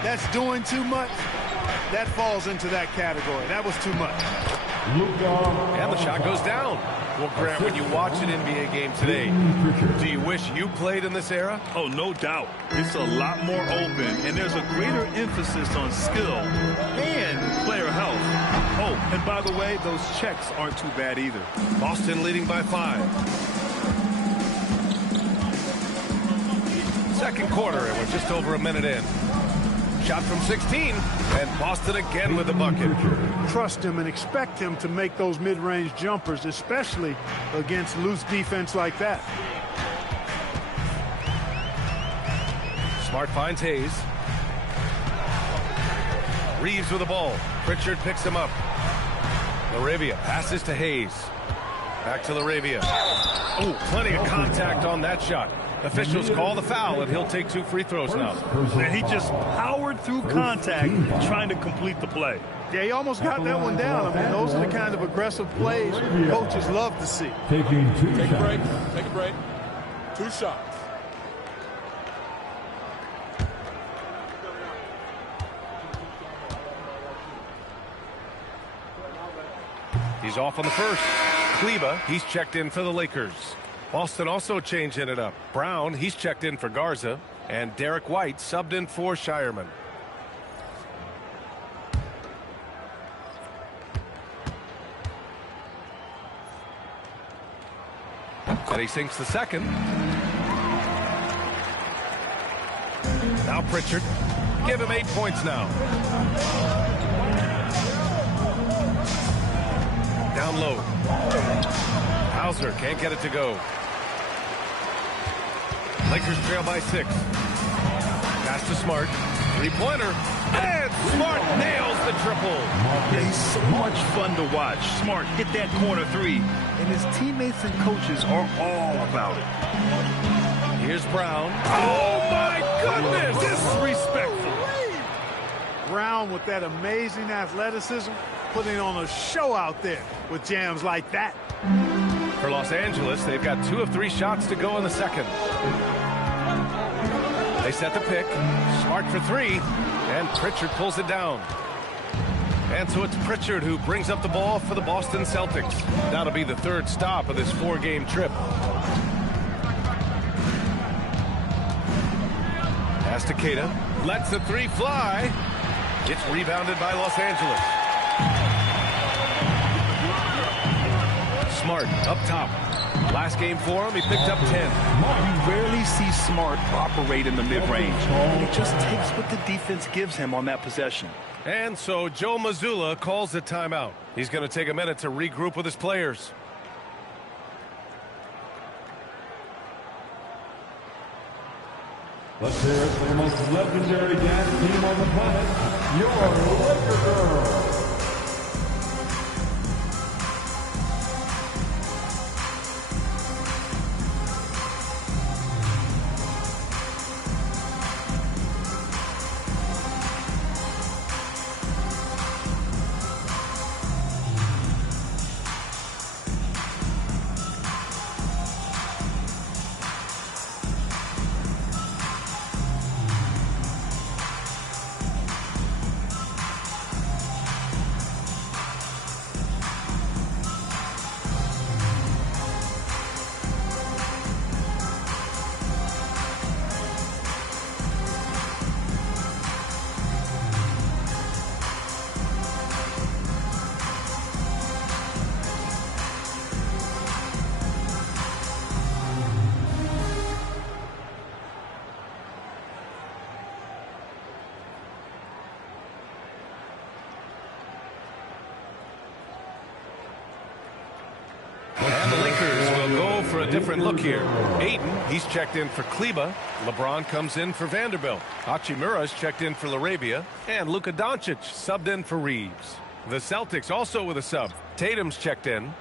that's doing too much. That falls into that category. That was too much. And the shot goes down. Well, Grant, when you watch an NBA game today, do you wish you played in this era? Oh, no doubt. It's a lot more open, and there's a greater emphasis on skill and player health. Oh, and by the way, those checks aren't too bad either. Boston leading by 5. Second quarter, and we're just over a minute in. Shot from 16, and Boston again with the bucket. Trust him and expect him to make those mid-range jumpers, especially against loose defense like that. Smart finds Hayes. Reeves with the ball. Pritchard picks him up. LaRavia passes to Hayes. Back to LaRavia. Oh, plenty of contact on that shot. Officials call the foul, and he'll take 2 free throws now. And he just powered through contact trying to complete the play. Yeah, he almost got that one down. I mean, those are the kind of aggressive plays coaches love to see. Taking 2 Take a break. Take a break. 2 shots. He's off on the first. Kleba, he's checked in for the Lakers. Boston also changing it up. Brown, he's checked in for Garza. And Derek White subbed in for Shireman. And he sinks the second. Now Pritchard. Give him 8 points now. Down low. Hauser can't get it to go. Lakers trail by 6. Pass to Smart. 3-pointer. And Smart nails the triple. Yeah, he's so much fun to watch. Smart hit that corner 3. And his teammates and coaches are all about it. Here's Brown. Oh, my goodness. Disrespectful. Brown with that amazing athleticism, putting on a show out there with jams like that. For Los Angeles, they've got 2 of 3 shots to go in the second. They set the pick. Smart for 3. And Pritchard pulls it down. And so it's Pritchard who brings up the ball for the Boston Celtics. That'll be the 3rd stop of this 4-game trip. Pass to Queta. Lets the 3 fly. It's rebounded by Los Angeles. Smart up top. Last game for him, he picked up 10. You rarely see Smart operate in the mid-range. And he just takes what the defense gives him on that possession. And so Joe Mazzulla calls a timeout. He's going to take a minute to regroup with his players. Let's hear it for the most legendary dance team on the planet, your Laker Girls. And the Lakers will go for a different look here. Aiden, he's checked in for Kleba. LeBron comes in for Vanderbilt. Hachimura's checked in for LaRavia. And Luka Doncic subbed in for Reeves. The Celtics also with a sub. Tatum's checked in.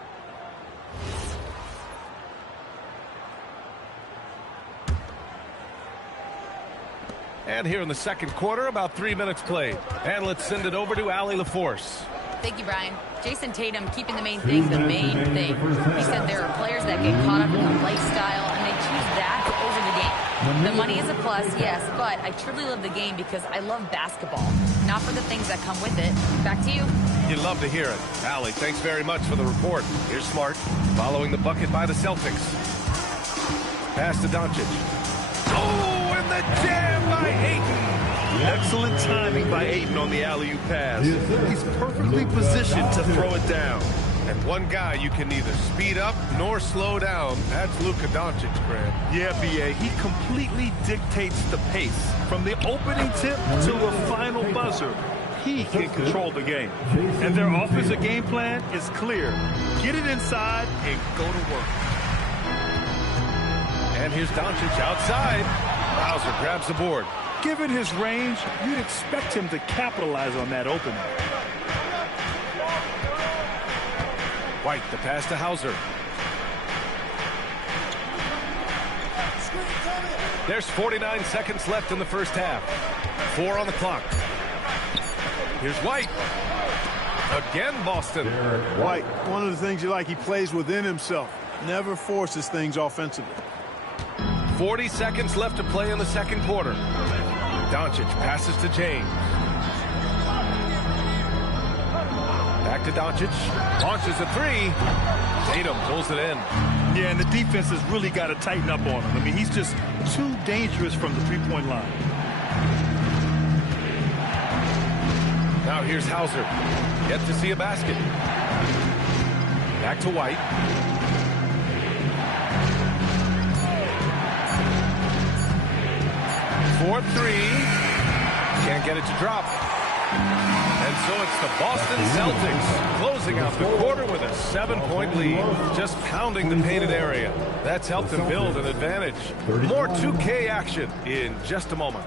And here in the second quarter, about 3 minutes played. And let's send it over to Allie LaForce. Thank you, Brian. Jason Tatum keeping the main thing the main thing. He said there are players that get caught up in the lifestyle and they choose that over the game. The money is a plus, yes, but I truly love the game because I love basketball, not for the things that come with it. Back to you. You'd love to hear it. Allie, thanks very much for the report. Here's Smart, following the bucket by the Celtics. Pass to Doncic. Oh, and the jam by Ayton. Excellent timing by Ayton on the alley-oop pass. He's perfectly positioned to throw it down. And one guy you can neither speed up nor slow down. That's Luka Doncic, Grant. Yeah, B.A. He completely dictates the pace. From the opening tip to the final buzzer, he can control the game. And their offensive game plan is clear. Get it inside and go to work. And here's Doncic outside. Hauser grabs the board. Given his range, you'd expect him to capitalize on that opening. White, the pass to Hauser. There's 49 seconds left in the first half. 4 on the clock. Here's White. Again, Boston. White, one of the things you like, he plays within himself. Never forces things offensively. 40 seconds left to play in the second quarter. Doncic passes to James. Back to Doncic. Launches a three. Tatum pulls it in. Yeah, and the defense has really got to tighten up on him. I mean, he's just too dangerous from the three-point line. Now here's Hauser. Yet to see a basket. Back to White. For three. Can't get it to drop. And so it's the Boston Celtics closing out the quarter with a 7-point lead. Just pounding the painted area. That's helped them build an advantage. More 2K action in just a moment.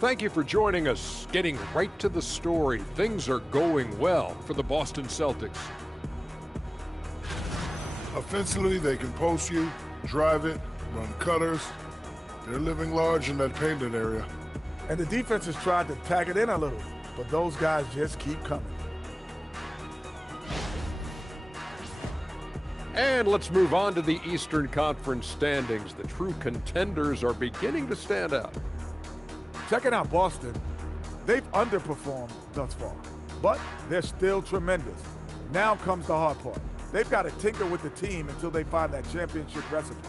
Thank you for joining us. Getting right to the story. Things are going well for the Boston Celtics. Offensively, they can post you, drive it, run cutters. They're living large in that painted area. And the defense has tried to tag it in a little, but those guys just keep coming. And let's move on to the Eastern Conference standings. The true contenders are beginning to stand out. Checking out Boston, they've underperformed thus far, but they're still tremendous. Now comes the hard part. They've got to tinker with the team until they find that championship recipe.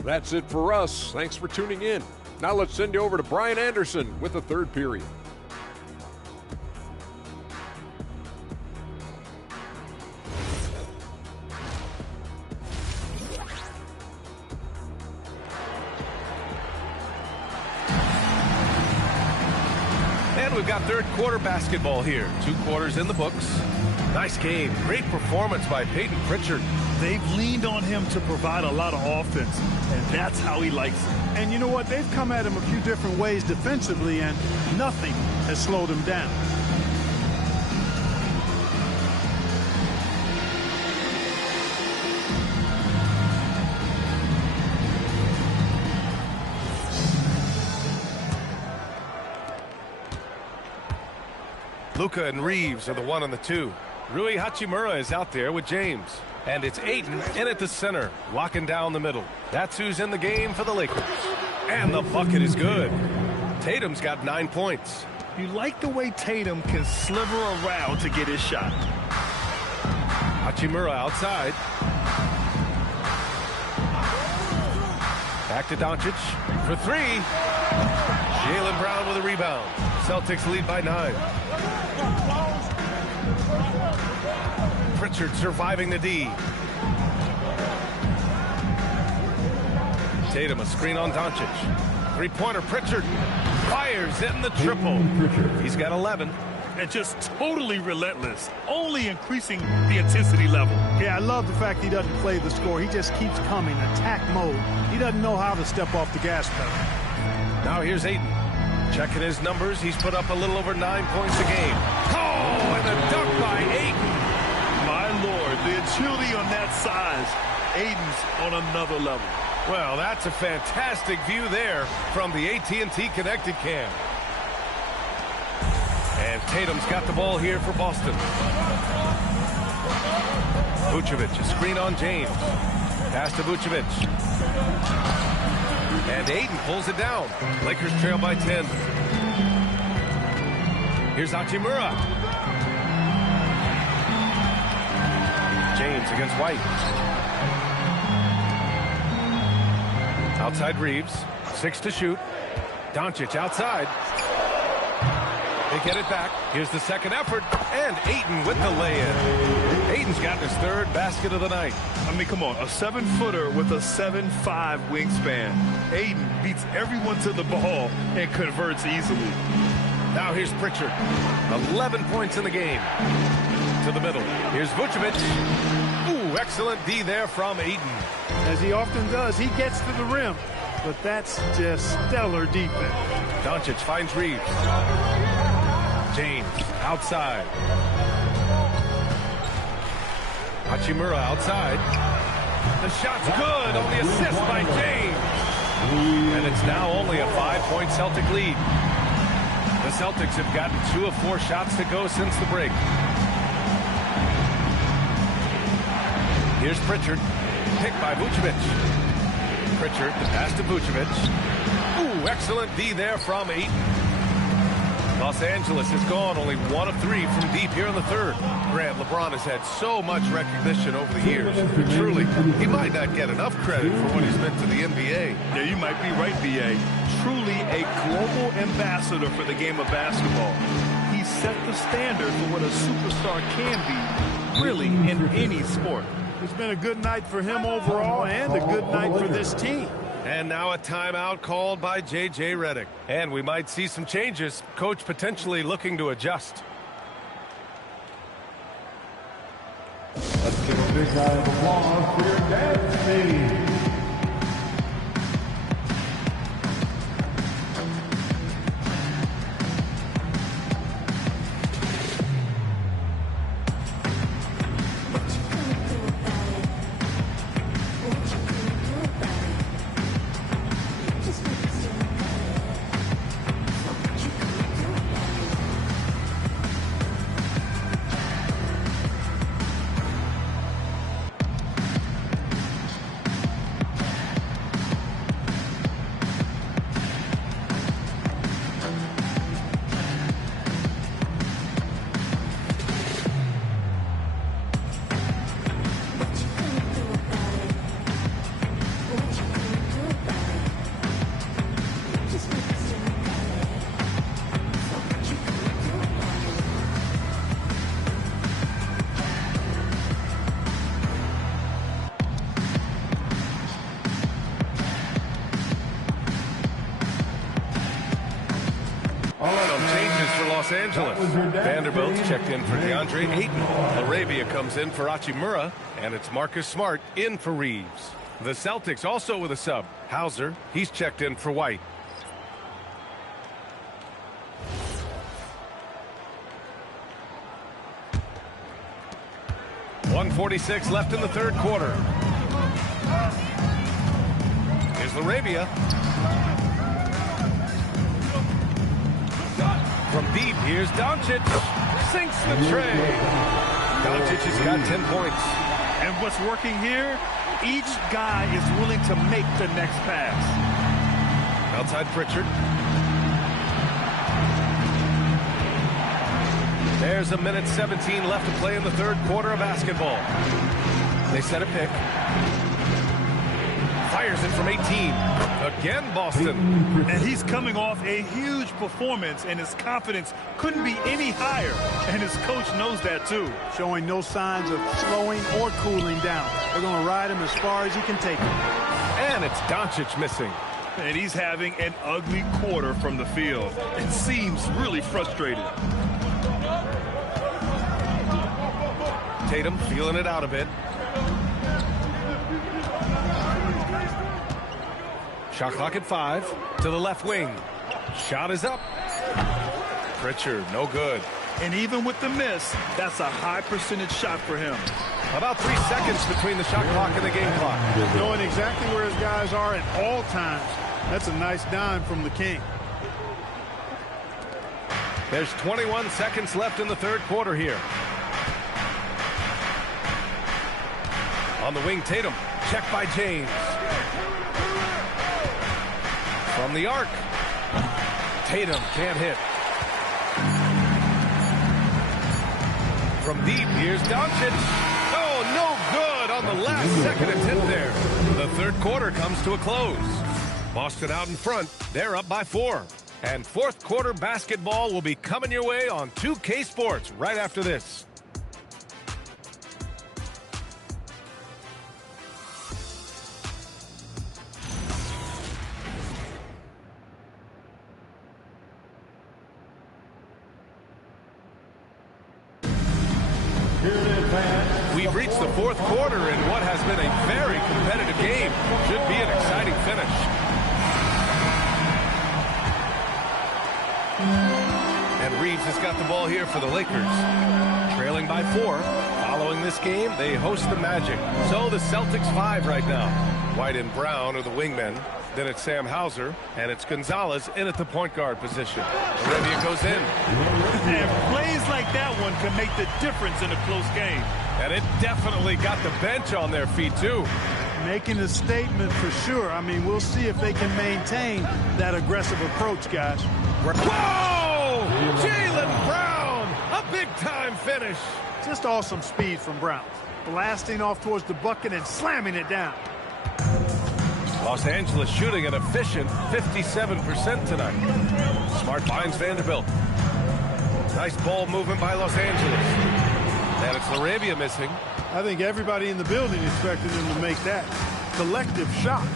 That's it for us. Thanks for tuning in. Now let's send you over to Brian Anderson with the third period. We've got third quarter basketball here. 2 quarters in the books. Nice game. Great performance by Peyton Pritchard. They've leaned on him to provide a lot of offense, and that's how he likes it. And you know what? They've come at him a few different ways defensively, and nothing has slowed him down. Luka and Reeves are the 1 and the 2. Rui Hachimura is out there with James. And it's Ayton in at the center, locking down the middle. That's who's in the game for the Lakers. And the bucket is good. Tatum's got 9 points. You like the way Tatum can sliver around to get his shot. Hachimura outside. Back to Doncic for 3. Jaylen Brown with a rebound. Celtics lead by 9. Pritchard surviving the D. Tatum a screen on Doncic. 3-pointer Pritchard fires in the triple. He's got 11. And just totally relentless, only increasing the intensity level. Yeah, I love the fact he doesn't play the score. He just keeps coming, attack mode. He doesn't know how to step off the gas pedal. Now here's Ayton. Checking his numbers, he's put up a little over 9 points a game. Oh, and a dunk by Ayton. My Lord, the agility on that size. Aiden's on another level. Well, that's a fantastic view there from the AT&T Connected Cam. And Tatum's got the ball here for Boston. Vucevic, a screen on James. Pass to Vucevic. And Ayton pulls it down. Lakers trail by 10. Here's Hachimura. James against White. Outside Reeves. 6 to shoot. Doncic outside. They get it back. Here's the second effort. And Ayton with the lay-in. Ayton's got his third basket of the night. I mean, come on. A 7-footer with a 7'5" wingspan. Ayton beats everyone to the ball and converts easily. Now here's Pritchard. 11 points in the game. To the middle. Here's Vucevic. Ooh, excellent D there from Ayton. As he often does, he gets to the rim. But that's just stellar defense. Doncic finds Reeves. James outside. Hachimura outside. The shot's good on the assist by James. And it's now only a 5-point Celtic lead. The Celtics have gotten 2 of 4 shots to go since the break. Here's Pritchard. Picked by Vucevic. Pritchard, the pass to Vucevic. Ooh, excellent D there from Ayton. Los Angeles has gone only 1 of 3 from deep here in the third. Grant, LeBron has had so much recognition over the years. But truly, he might not get enough credit for what he's meant to the NBA. Yeah, you might be right, B.A. Truly a global ambassador for the game of basketball. He set the standard for what a superstar can be, really, in any sport. It's been a good night for him overall and a good night for this team. And now a timeout called by J.J. Redick. And we might see some changes. Coach potentially looking to adjust. Let's give a big round of applause for your dance team. Los Angeles. Vanderbilt's checked in for DeAndre Ayton. Arabia comes in for Hachimura, and it's Marcus Smart in for Reeves. The Celtics also with a sub. Hauser, he's checked in for White. .146 left in the third quarter. Here's Arabia. From deep, here's Doncic. Sinks the tray. Doncic has got 10 points. And what's working here, each guy is willing to make the next pass. Outside Pritchard. There's a minute 17 left to play in the third quarter of basketball. They set a pick. Fires it from 18. Again, Boston. And he's coming off a huge performance, and his confidence couldn't be any higher. And his coach knows that, too. Showing no signs of slowing or cooling down. They're going to ride him as far as he can take him. And it's Doncic missing. And he's having an ugly quarter from the field. It seems really frustrated. Tatum feeling it out a bit. Shot clock at 5 to the left wing. Shot is up. Pritchard, no good. And even with the miss, that's a high percentage shot for him. About 3 seconds between the shot clock and the game clock. Knowing exactly where his guys are at all times. That's a nice dime from the King. There's 21 seconds left in the third quarter here. On the wing, Tatum. Check by James. From the arc. Tatum can't hit. From deep, here's Doncic. Oh, no good on the last second attempt there. The third quarter comes to a close. Boston out in front. They're up by 4. And fourth quarter basketball will be coming your way on 2K Sports right after this. We've reached the fourth quarter in what has been a very competitive game. Should be an exciting finish. And Reeves has got the ball here for the Lakers. Trailing by 4. Following this game, they host the Magic. So the Celtics 5 right now. White and Brown are the wingmen. Then it's Sam Hauser, and it's Gonzalez in at the point guard position. Arabia goes in. And plays like that one can make the difference in a close game. And it definitely got the bench on their feet, too. Making a statement for sure. I mean, we'll see if they can maintain that aggressive approach, guys. Whoa! Jaylen Brown! A big-time finish. Just awesome speed from Brown. Blasting off towards the bucket and slamming it down. Los Angeles shooting an efficient 57% tonight. Smart finds Vanderbilt. Nice ball movement by Los Angeles. And it's Arabia missing. I think everybody in the building expected him to make that collective shot.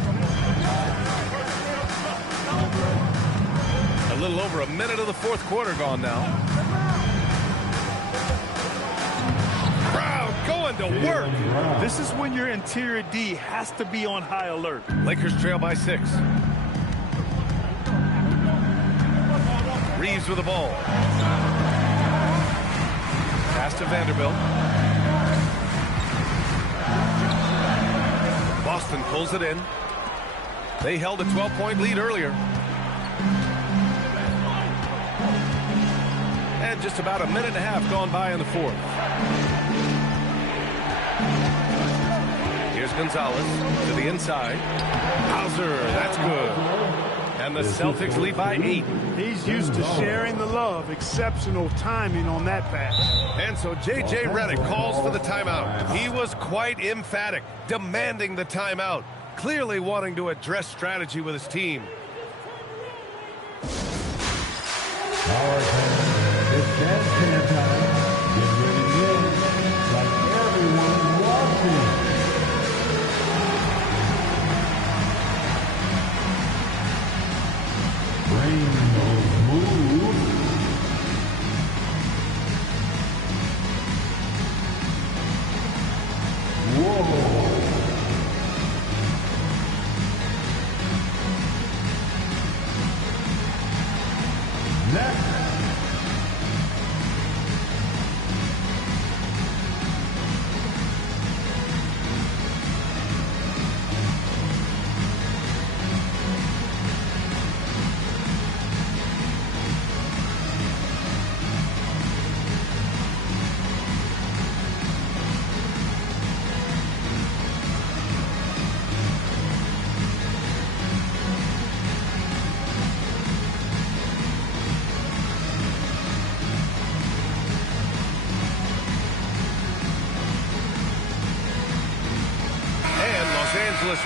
A little over a minute of the fourth quarter gone now. Brown going to work. This is when your interior D has to be on high alert. Lakers trail by 6. Reeves with the ball. Pass to Vanderbilt. Boston pulls it in. They held a 12-point lead earlier. And just about a minute and a half gone by in the fourth. Here's Gonzalez to the inside. Hauser, that's good. And the Celtics lead by 8. He's used to sharing the love. Exceptional timing on that pass. And so J.J. Redick calls for the timeout. He was quite emphatic, demanding the timeout, clearly wanting to address strategy with his team. Our time is dance time. Get ready to dance like everyone watching. Rainbow move. Whoa. Next.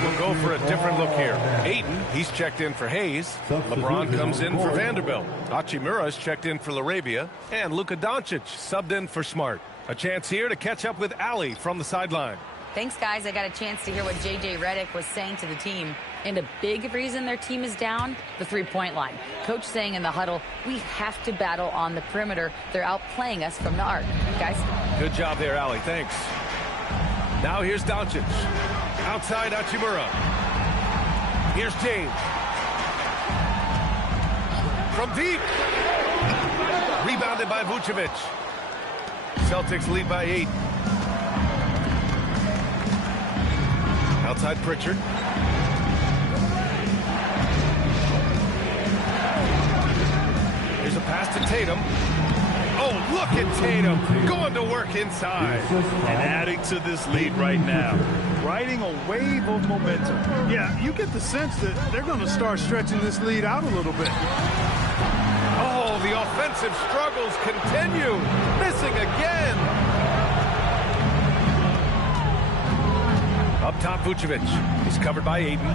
Will go for a different look here. Aiden, he's checked in for Hayes. LeBron comes in for Vanderbilt. Hachimura's checked in for Larabia. And Luka Doncic subbed in for Smart. A chance here to catch up with Allie from the sideline. Thanks, guys. I got a chance to hear what J.J. Redick was saying to the team. And a big reason their team is down, the three-point line. Coach saying in the huddle, we have to battle on the perimeter. They're outplaying us from the arc. Guys? Good job there, Allie. Thanks. Now here's Doncic. Outside Hachimura. Here's James. From deep. Rebounded by Vucevic. Celtics lead by 8. Outside Pritchard. Here's a pass to Tatum. Oh, look at Tatum going to work inside. And adding to this lead right now. Riding a wave of momentum. Yeah, you get the sense that they're going to start stretching this lead out a little bit. Oh, the offensive struggles continue. Missing again. Up top, Vucevic. He's covered by Ayton.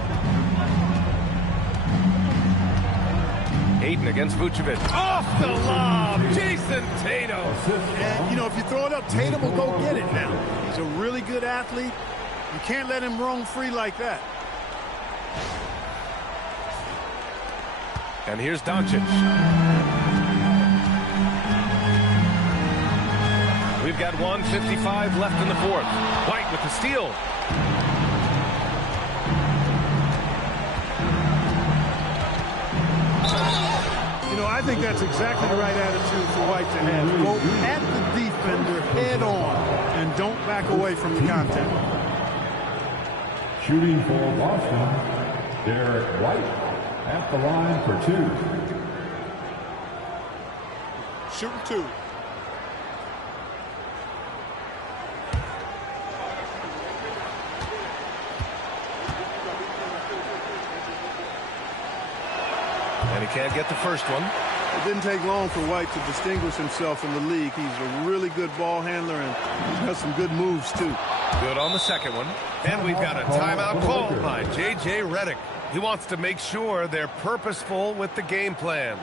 Ayton against Vucevic. Off the lob, Jason Tatum. And, you know, if you throw it up, Tatum will go get it now. He's a really good athlete. You can't let him roam free like that. And here's Doncic. We've got 1:55 left in the fourth. White with the steal. You know, I think that's exactly the right attitude for White to have. Go at the defender head on and don't back away from the contact. Shooting for Boston, Derek White at the line for 2. Shooting 2. And he can't get the first one. It didn't take long for White to distinguish himself in the league. He's a really good ball handler, and he's got some good moves, too. Good on the second one. And we've got a timeout called by J.J. Redick. He wants to make sure they're purposeful with the game plan.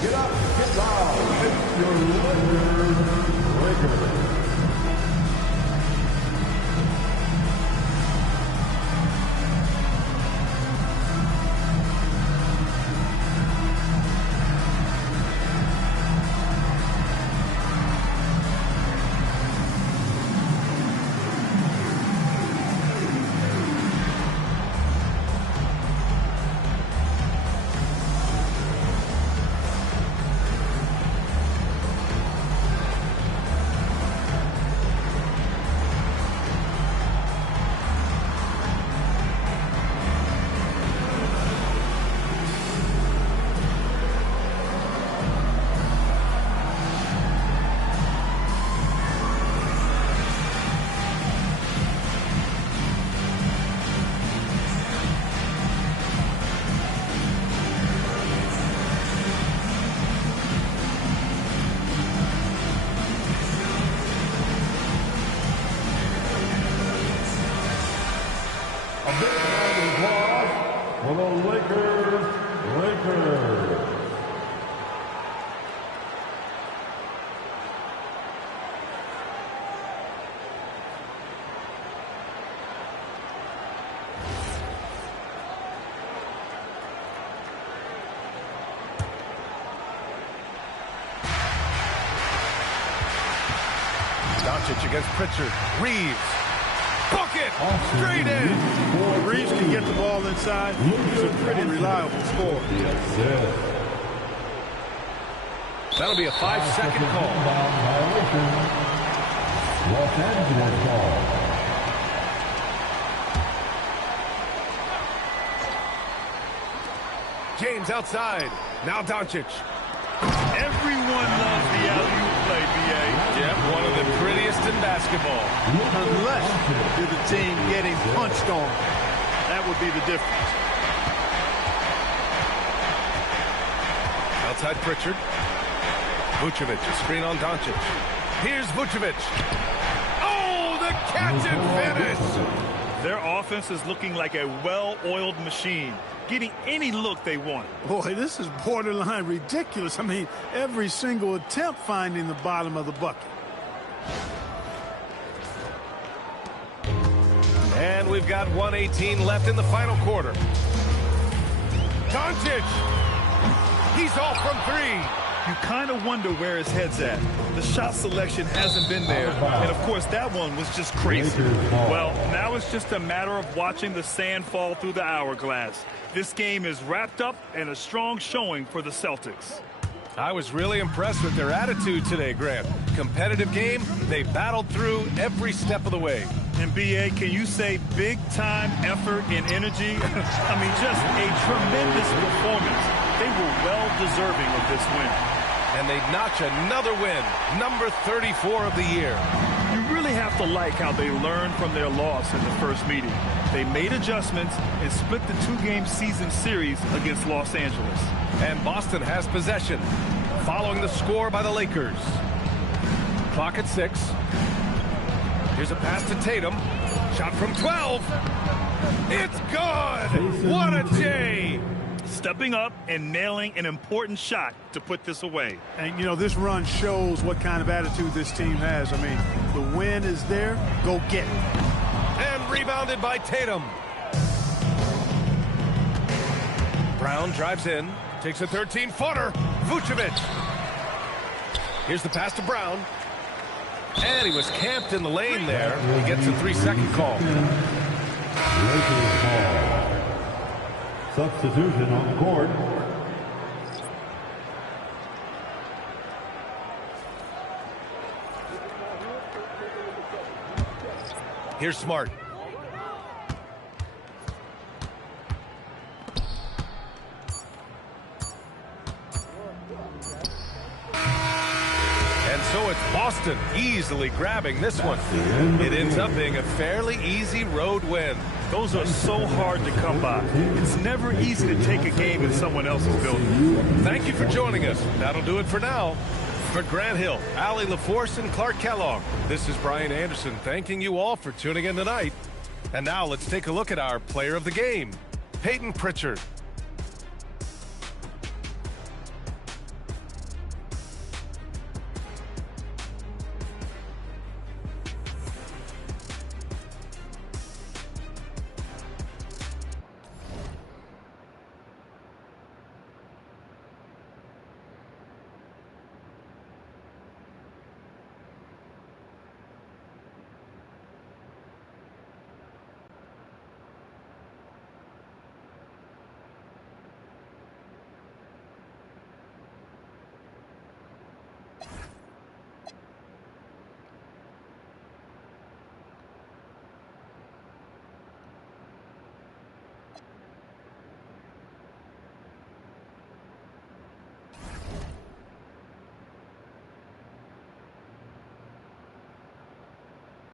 Get up, get down, it's your Lakers. For the Lakers. Doncic against Pritchard. Reeves. Bucket! Straight in! Reeves can get the ball inside. He's a pretty reliable scorer. That'll be a 5-second call. Los Angeles ball. James outside. Now Doncic. Everyone loves the alley-oop play, B.A. Yeah, one of the prettiest in basketball. Unless you're the team getting punched on. That would be the difference. Outside Pritchard. Vucevic, a screen on Doncic. Here's Vucevic. Oh, the catch and finish! Their offense is looking like a well-oiled machine, getting any look they want. Boy, this is borderline ridiculous. I mean, every single attempt finding the bottom of the bucket. And we've got 1:18 left in the final quarter. Doncic! He's off from three. you kind of wonder where his head's at. The shot selection hasn't been there, and of course that one was just crazy. Well, now it's just a matter of watching the sand fall through the hourglass. This game is wrapped up and a strong showing for the Celtics. I was really impressed with their attitude today, Grant. Competitive game, they battled through every step of the way. And B.A., can you say big-time effort and energy? I mean, just a tremendous performance. They were well deserving of this win. And they notch another win, number 34 of the year. You really have to like how they learned from their loss in the first meeting. They made adjustments and split the two-game season series against Los Angeles. And Boston has possession, following the score by the Lakers. Clock at 6. Here's a pass to Tatum. Shot from 12. It's good! What a J! Stepping up and nailing an important shot to put this away. And, you know, this run shows what kind of attitude this team has. I mean, the win is there. Go get it. And rebounded by Tatum. Brown drives in. Takes a 13-footer. Vucevic. Here's the pass to Brown. And he was camped in the lane there. He gets a 3-second call. Substitution on the court. Here's Smart. And so it's Boston easily grabbing this one. It ends up being a fairly easy road win. Those are so hard to come by. It's never easy to take a game in someone else's building. Thank you for joining us. That'll do it for now. For Grant Hill, Allie LaForce, and Clark Kellogg, this is Brian Anderson thanking you all for tuning in tonight. And now let's take a look at our player of the game, Peyton Pritchard.